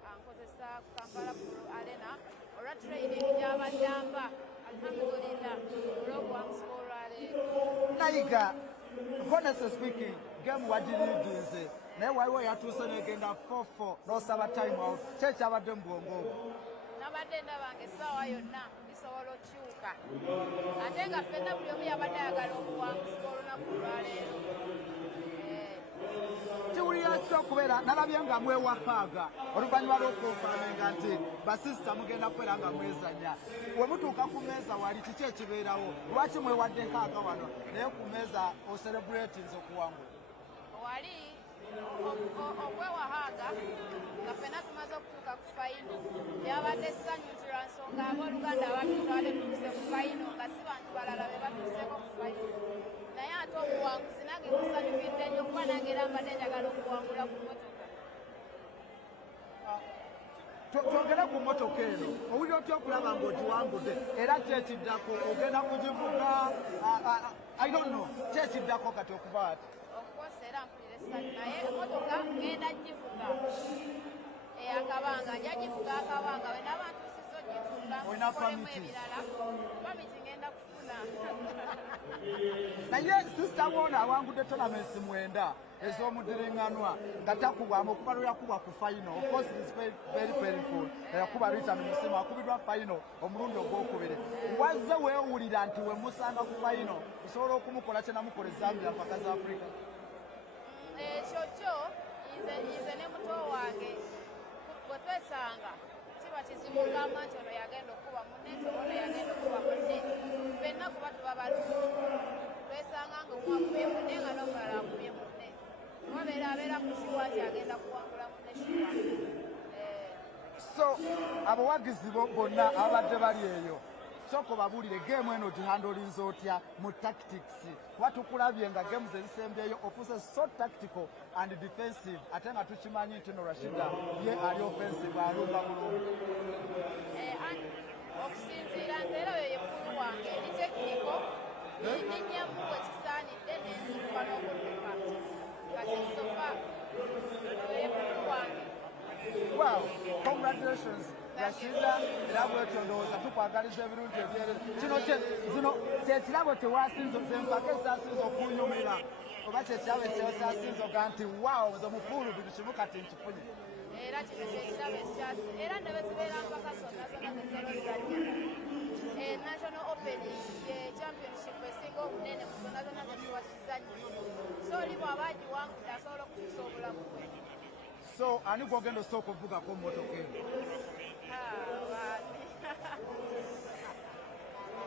ankozesa Kampala Arena, ora training y'abadamba. Alhamdulillah, Naiga, honestly speaking, game wajiridize. Ne waiwo yatuse negenda 4-4 no saba time out. Checha abadde mbwongo. Nabadde ndabange sawa yonna bisobola okyuka. Ate nga ffenna buli omu yabadde ayagala obuwanguzi bw'olunaku lwaleero. Kiwulira kyo okubeera nalabye nga mwewapaaga oluvannyuma lw'okufaanenga nti basisita mugenda kubeera nga mwezanya. We mutuuka ku mmeeza wali kiki ekibeerawo? Lwaki mwewadde nkaaga wano naye ku mmeeza ocelebratinze okuwangula? Wali okwewahaaga nga ffenna tumaze okutuuka ku fayino byabadde ssanyu nti lwa nsonga abooluganda abatuutwale tuuse ku fayino nga si bantu balala be batuuseeko ku fayino. Naye ate obuwanguzi nange kusanyukidde nnyo kuba nange era mbadde njagala okuwangula ku mmotoka. Twogere ku mmotoka eno owulira otya okulaba ng'ogiwangudde era kyekiddako ogenda kugivuga I don't know kyekiddako kati okuba ati okukosa era mpulira essanyu naye emmotoka ngenda givuga akabanga nja givuga akabanga we n'abantuusiza ogitunda nkolemu ebirala pamiti ngenda kufuna. naye sisita woona awangudde tournaments 9 ez'omudiringanwa nga takubwamu okuba lwe yakubwa ku final. Of course it is very painful. Yakuba Richard Musimu akubiddwa final omulundi ogwokubiri. Wazze weewulira nti we musanga ku final osobola okumukola kye namukola Zambia mpaka za Africa? Ekyo kyo nze ne muto wange bwe twesanga kiba kizibu gamba nti ono yagenda okuba munne nti ono yagenda okuba munne ffenna kuba tuba balungi twesanga nga omu akubye munne nga n'omulala akubye munne abeera musiwa nti agenda kuwangula munne kiwa. So abawagizi bonna abadde bali eyo soko babuulire game eno gihandolinze otya mu tactics kuba tukulabye nga games ezisembyeyo ofuuse so tactical and defensive ate nga tukimanyi nti no Rashida ye ali offensive alumba bulungi. Okusinziira nze era yo yekulu wange eri tekniko ninnyamu wekisaanidde nenzikuba n'okudduka kati sofa yo yekulu wange. Wow, congratulations Rashida era bwetyo ndowooza tukwagaliza ebirungi ebyere zino kyekirabo kyewasinza zempaka ezasinza okunyumira oba kyekirabo ekyesasinza oga nti wow nze mukuulu bino kimu kati nkifunye. Era kino kyekirabo ekikyasi era ne bezibeera mpaka zonna zetero national open ye championship esinga obunene mu zonna zonna zetuwakizanyi so oli bw'aba agiwangudde asobola okutuusa obulamu bwe. So ani gwogenda osooka okuvugako mmotoka eno?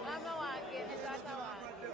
Mama wange ne taata wange.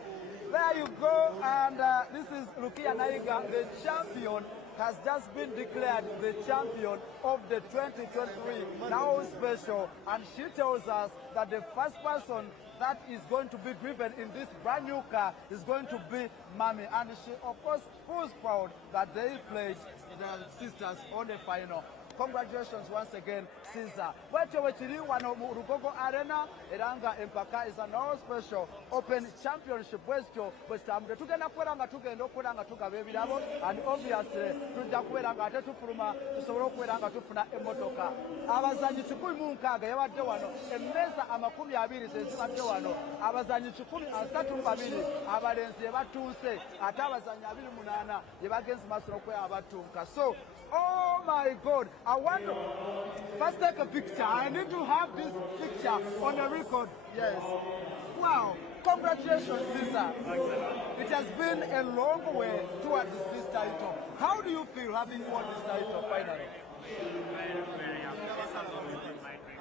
There you go, and this is Lukia Naiga, the champion, has just been declared the champion of the 2023 NILE special, and she tells us that the first person that is going to be driven in this brand new car is going to be Mommy, and she of course feels proud that they played the sisters on the final. Congratulations once again, Caesar. Wetyo wekiri wano mu Rugogo Arena eranga empaka is a NILE special open championship bwestyo bwestambule tugenda kubeera nga tugenda okubeera nga tugaba ebirabo and obviously tujja kubeera nga ate tufuluma tusobole okubeera nga tufuna emmotoka. Abazanyi 16 yabadde wano, emmeeza 20 zezibadde wano, abazanyi 32 abalenzi batuuse ate abazanyi 28 yebagenzi maaso n'okwera abatunka. So oh my God, I want to first take a picture. I need to have this picture on the record. Yes. Wow. Congratulations, Caesar. It has been a long way towards this title. How do you feel having won this title finally? Very happy. This has always been my dream.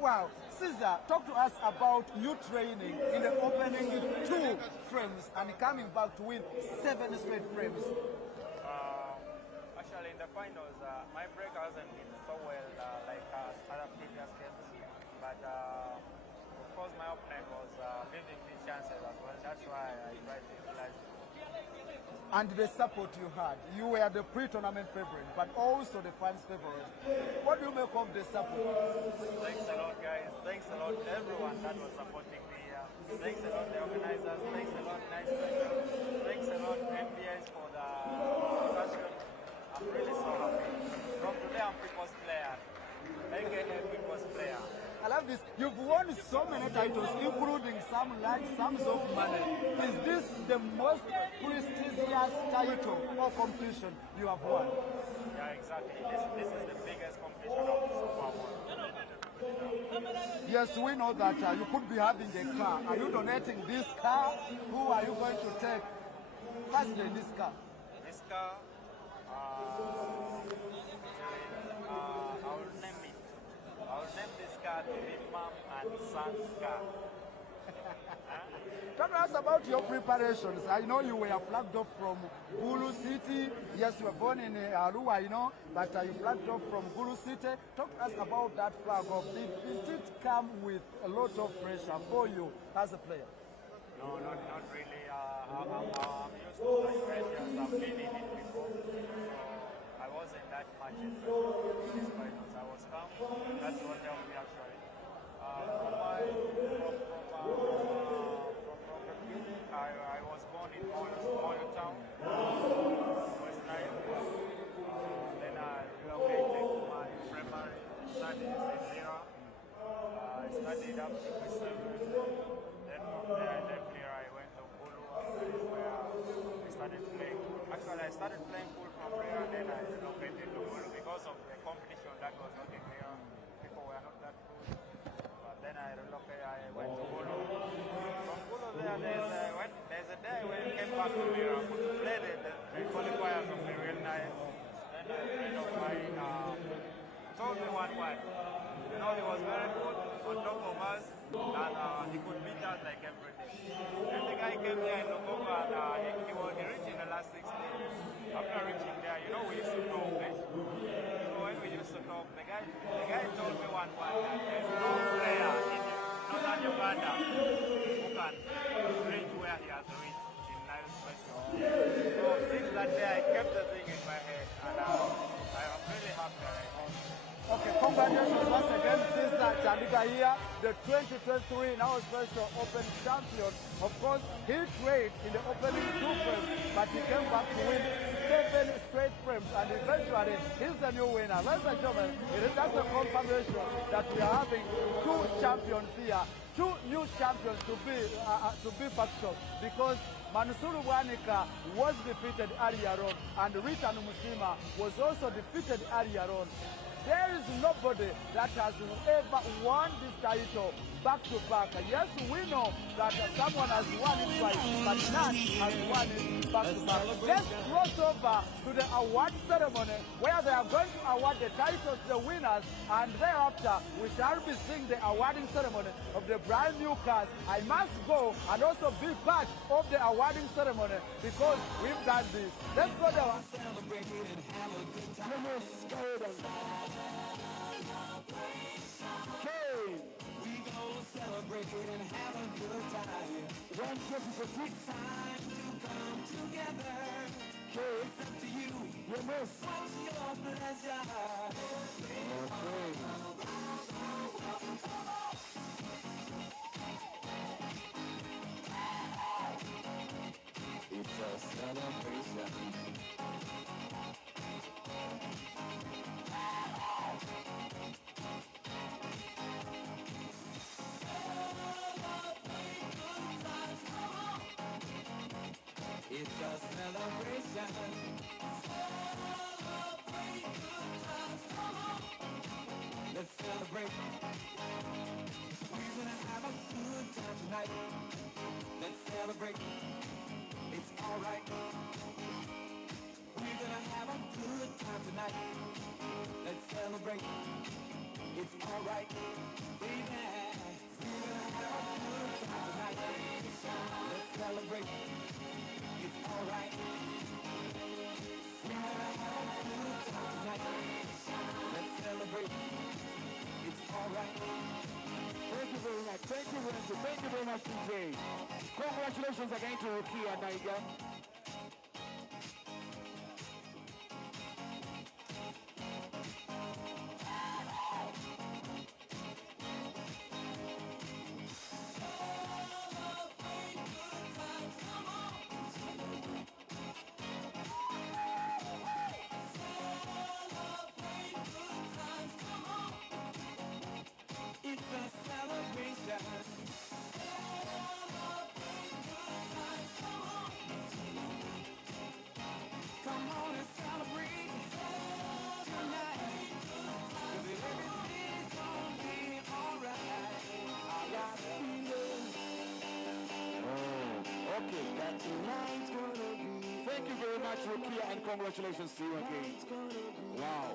Wow. Caesar, talk to us about you training in the opening 2 frames and coming back to win 7 straight frames. Actually, in the finals, my break hasn't been so well like other previous games. But of course, my opponent was giving me chances as well. That's why I tried to utilize it. And the support you had. You were the pre-tournament favorite, but also the fans' favorite. What do you make of the support? Thanks a lot, guys. Thanks a lot, everyone that was supporting me here. Thanks a lot, the organizers. Thanks a lot, Nice Special. Thanks a lot, MBS, for the discussion. I'm really so happy. From today, I'm people's player. AKA people's player. I love this. You've won so many titles, including some large sums of money. Is this the most prestigious title or competition you have won? Yeah, exactly. This is the biggest competition of so far won. Yes, we know that you could be having a car. Are you donating this car? Who are you going to take? Firstly, this car. This car, I will name it. I will name this car to be Mom and Son's car. Talk to us about your preparations. I know you were flagged off from Gulu City. Yes, you were born in Arua, you know, but you flagged off from Gulu City. Talk to us about that flag off. Did it come with a lot of pressure for you as a player? No, not really. I'm used to such pressures. I've been in it before. So I wasn't that much in these finals. I was calm. That's what helped me actually. I was born in Molo Town, West Nile. Then I relocated to my primary studies in Lira. I studied up to P7. Then from there I left Lira. I went to Gulu. That is where I started playing. Actually, I started playing pool from Lira, then I relocated to Gulu because of the competition that was not in Lira. People were not that good. But then I relocated. I went to Gulu. From Gulu there's a day when I came back to Lira to play the qualifiers of the Real Nile. Then a friend of mine told me one word. You know, he was very good on top of us, and he could beat us like everything. Then the guy came here in November, and he reached in the last 16. After reaching there, you know, we used to talk. So when we used to talk, the guy told me one word that there's no player in Northern Uganda who can reach where he has reached in NILE Special. So since that day, I kept the thing in my head, and I am really happy right now. Okay, congratulations once again, Sister Chandika here, the 2023 NILE Special Open champion. Of course, he trained in the opening 2 frames, but he came back to win 7 straight frames, and eventually he's the new winner. Ladies and gentlemen, it is just a confirmation that we are having 2 champions here, 2 new champions to be factual, because Manusuru Bwanika was defeated earlier on, and Ritan Musima was also defeated earlier on. There is nobody that has ever won this title back to back. Yes, we know that someone has won it twice, but none has won it back to back. Let's cross over to the award ceremony where they are going to award the titles to the winners, and thereafter we shall be seeing the awarding ceremony of the brand new cars. I must go and also be part of the awarding ceremony because we've done this. Let's go there. Celebrate it and have a good time. One Christmas is a sweet time to come together. Okay, it's up to you. You miss. What's your pleasure? It's a celebration. It's a celebration. Celebrate good times, come on. Let's celebrate. We're gonna have a good time tonight. tonight. Let's celebrate. It's alright. We're gonna have a good time tonight. Let's celebrate. It's alright. Baby. We're gonna have a good time tonight. Let's celebrate. It's alright. We're gonna have a good time tonight. Let's celebrate. It's alright. Thank you very much. Thank you, Renzo. Thank you very much, DJ. Congratulations again to Rukia and Naiga. It's a celebration. Come on and celebrate tonight. 'Cause everything's gonna be alright. I got a feeling. Oh, okay. That tonight's gonna be. Thank you very much, Rukia, and congratulations to you again. Wow.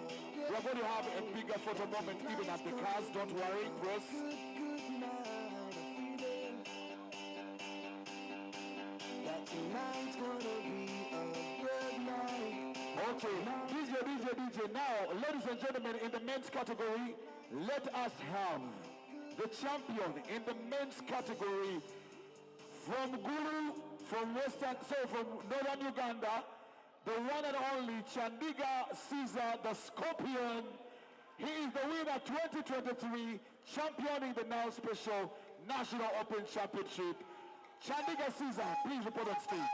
We are going to have a bigger photo moment even at the cars. Don't worry, press. Good night, a feeling. That tonight's gonna be a good night. Okay, DJ. Now, ladies and gentlemen, in the men's category, let us have the champion in the men's category from Gulu, from Northern Uganda, the one and only Chandiga Caesar, the Scorpion. He is the winner 2023, championing the NILE Special National Open Championship. Chandiga Caesar, please report on stage.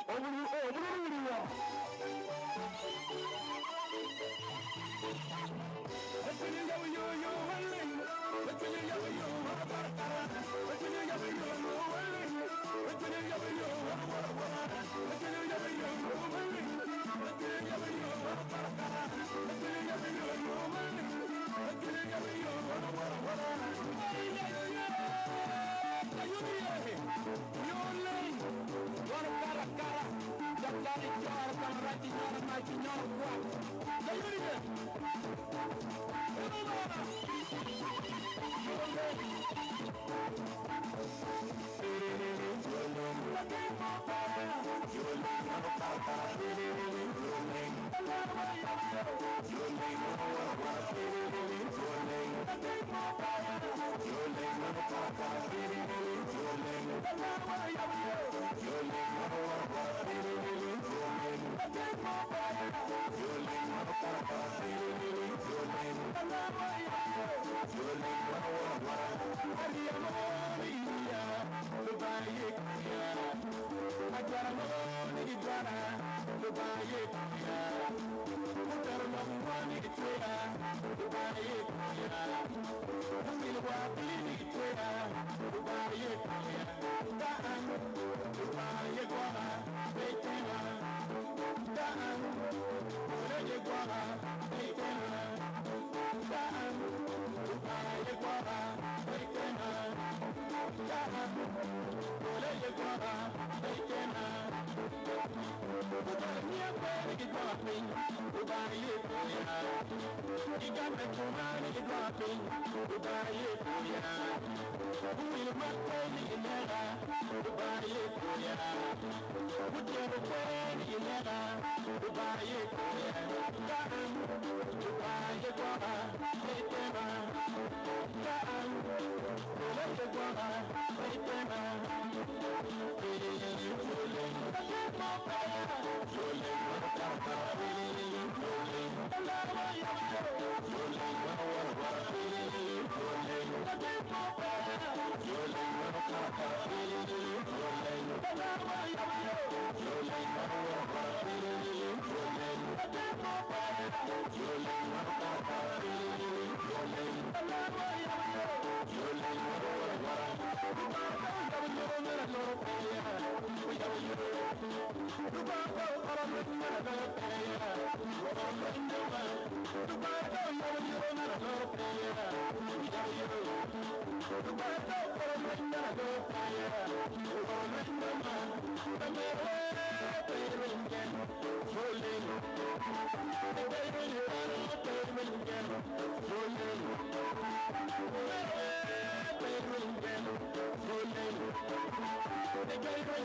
very, very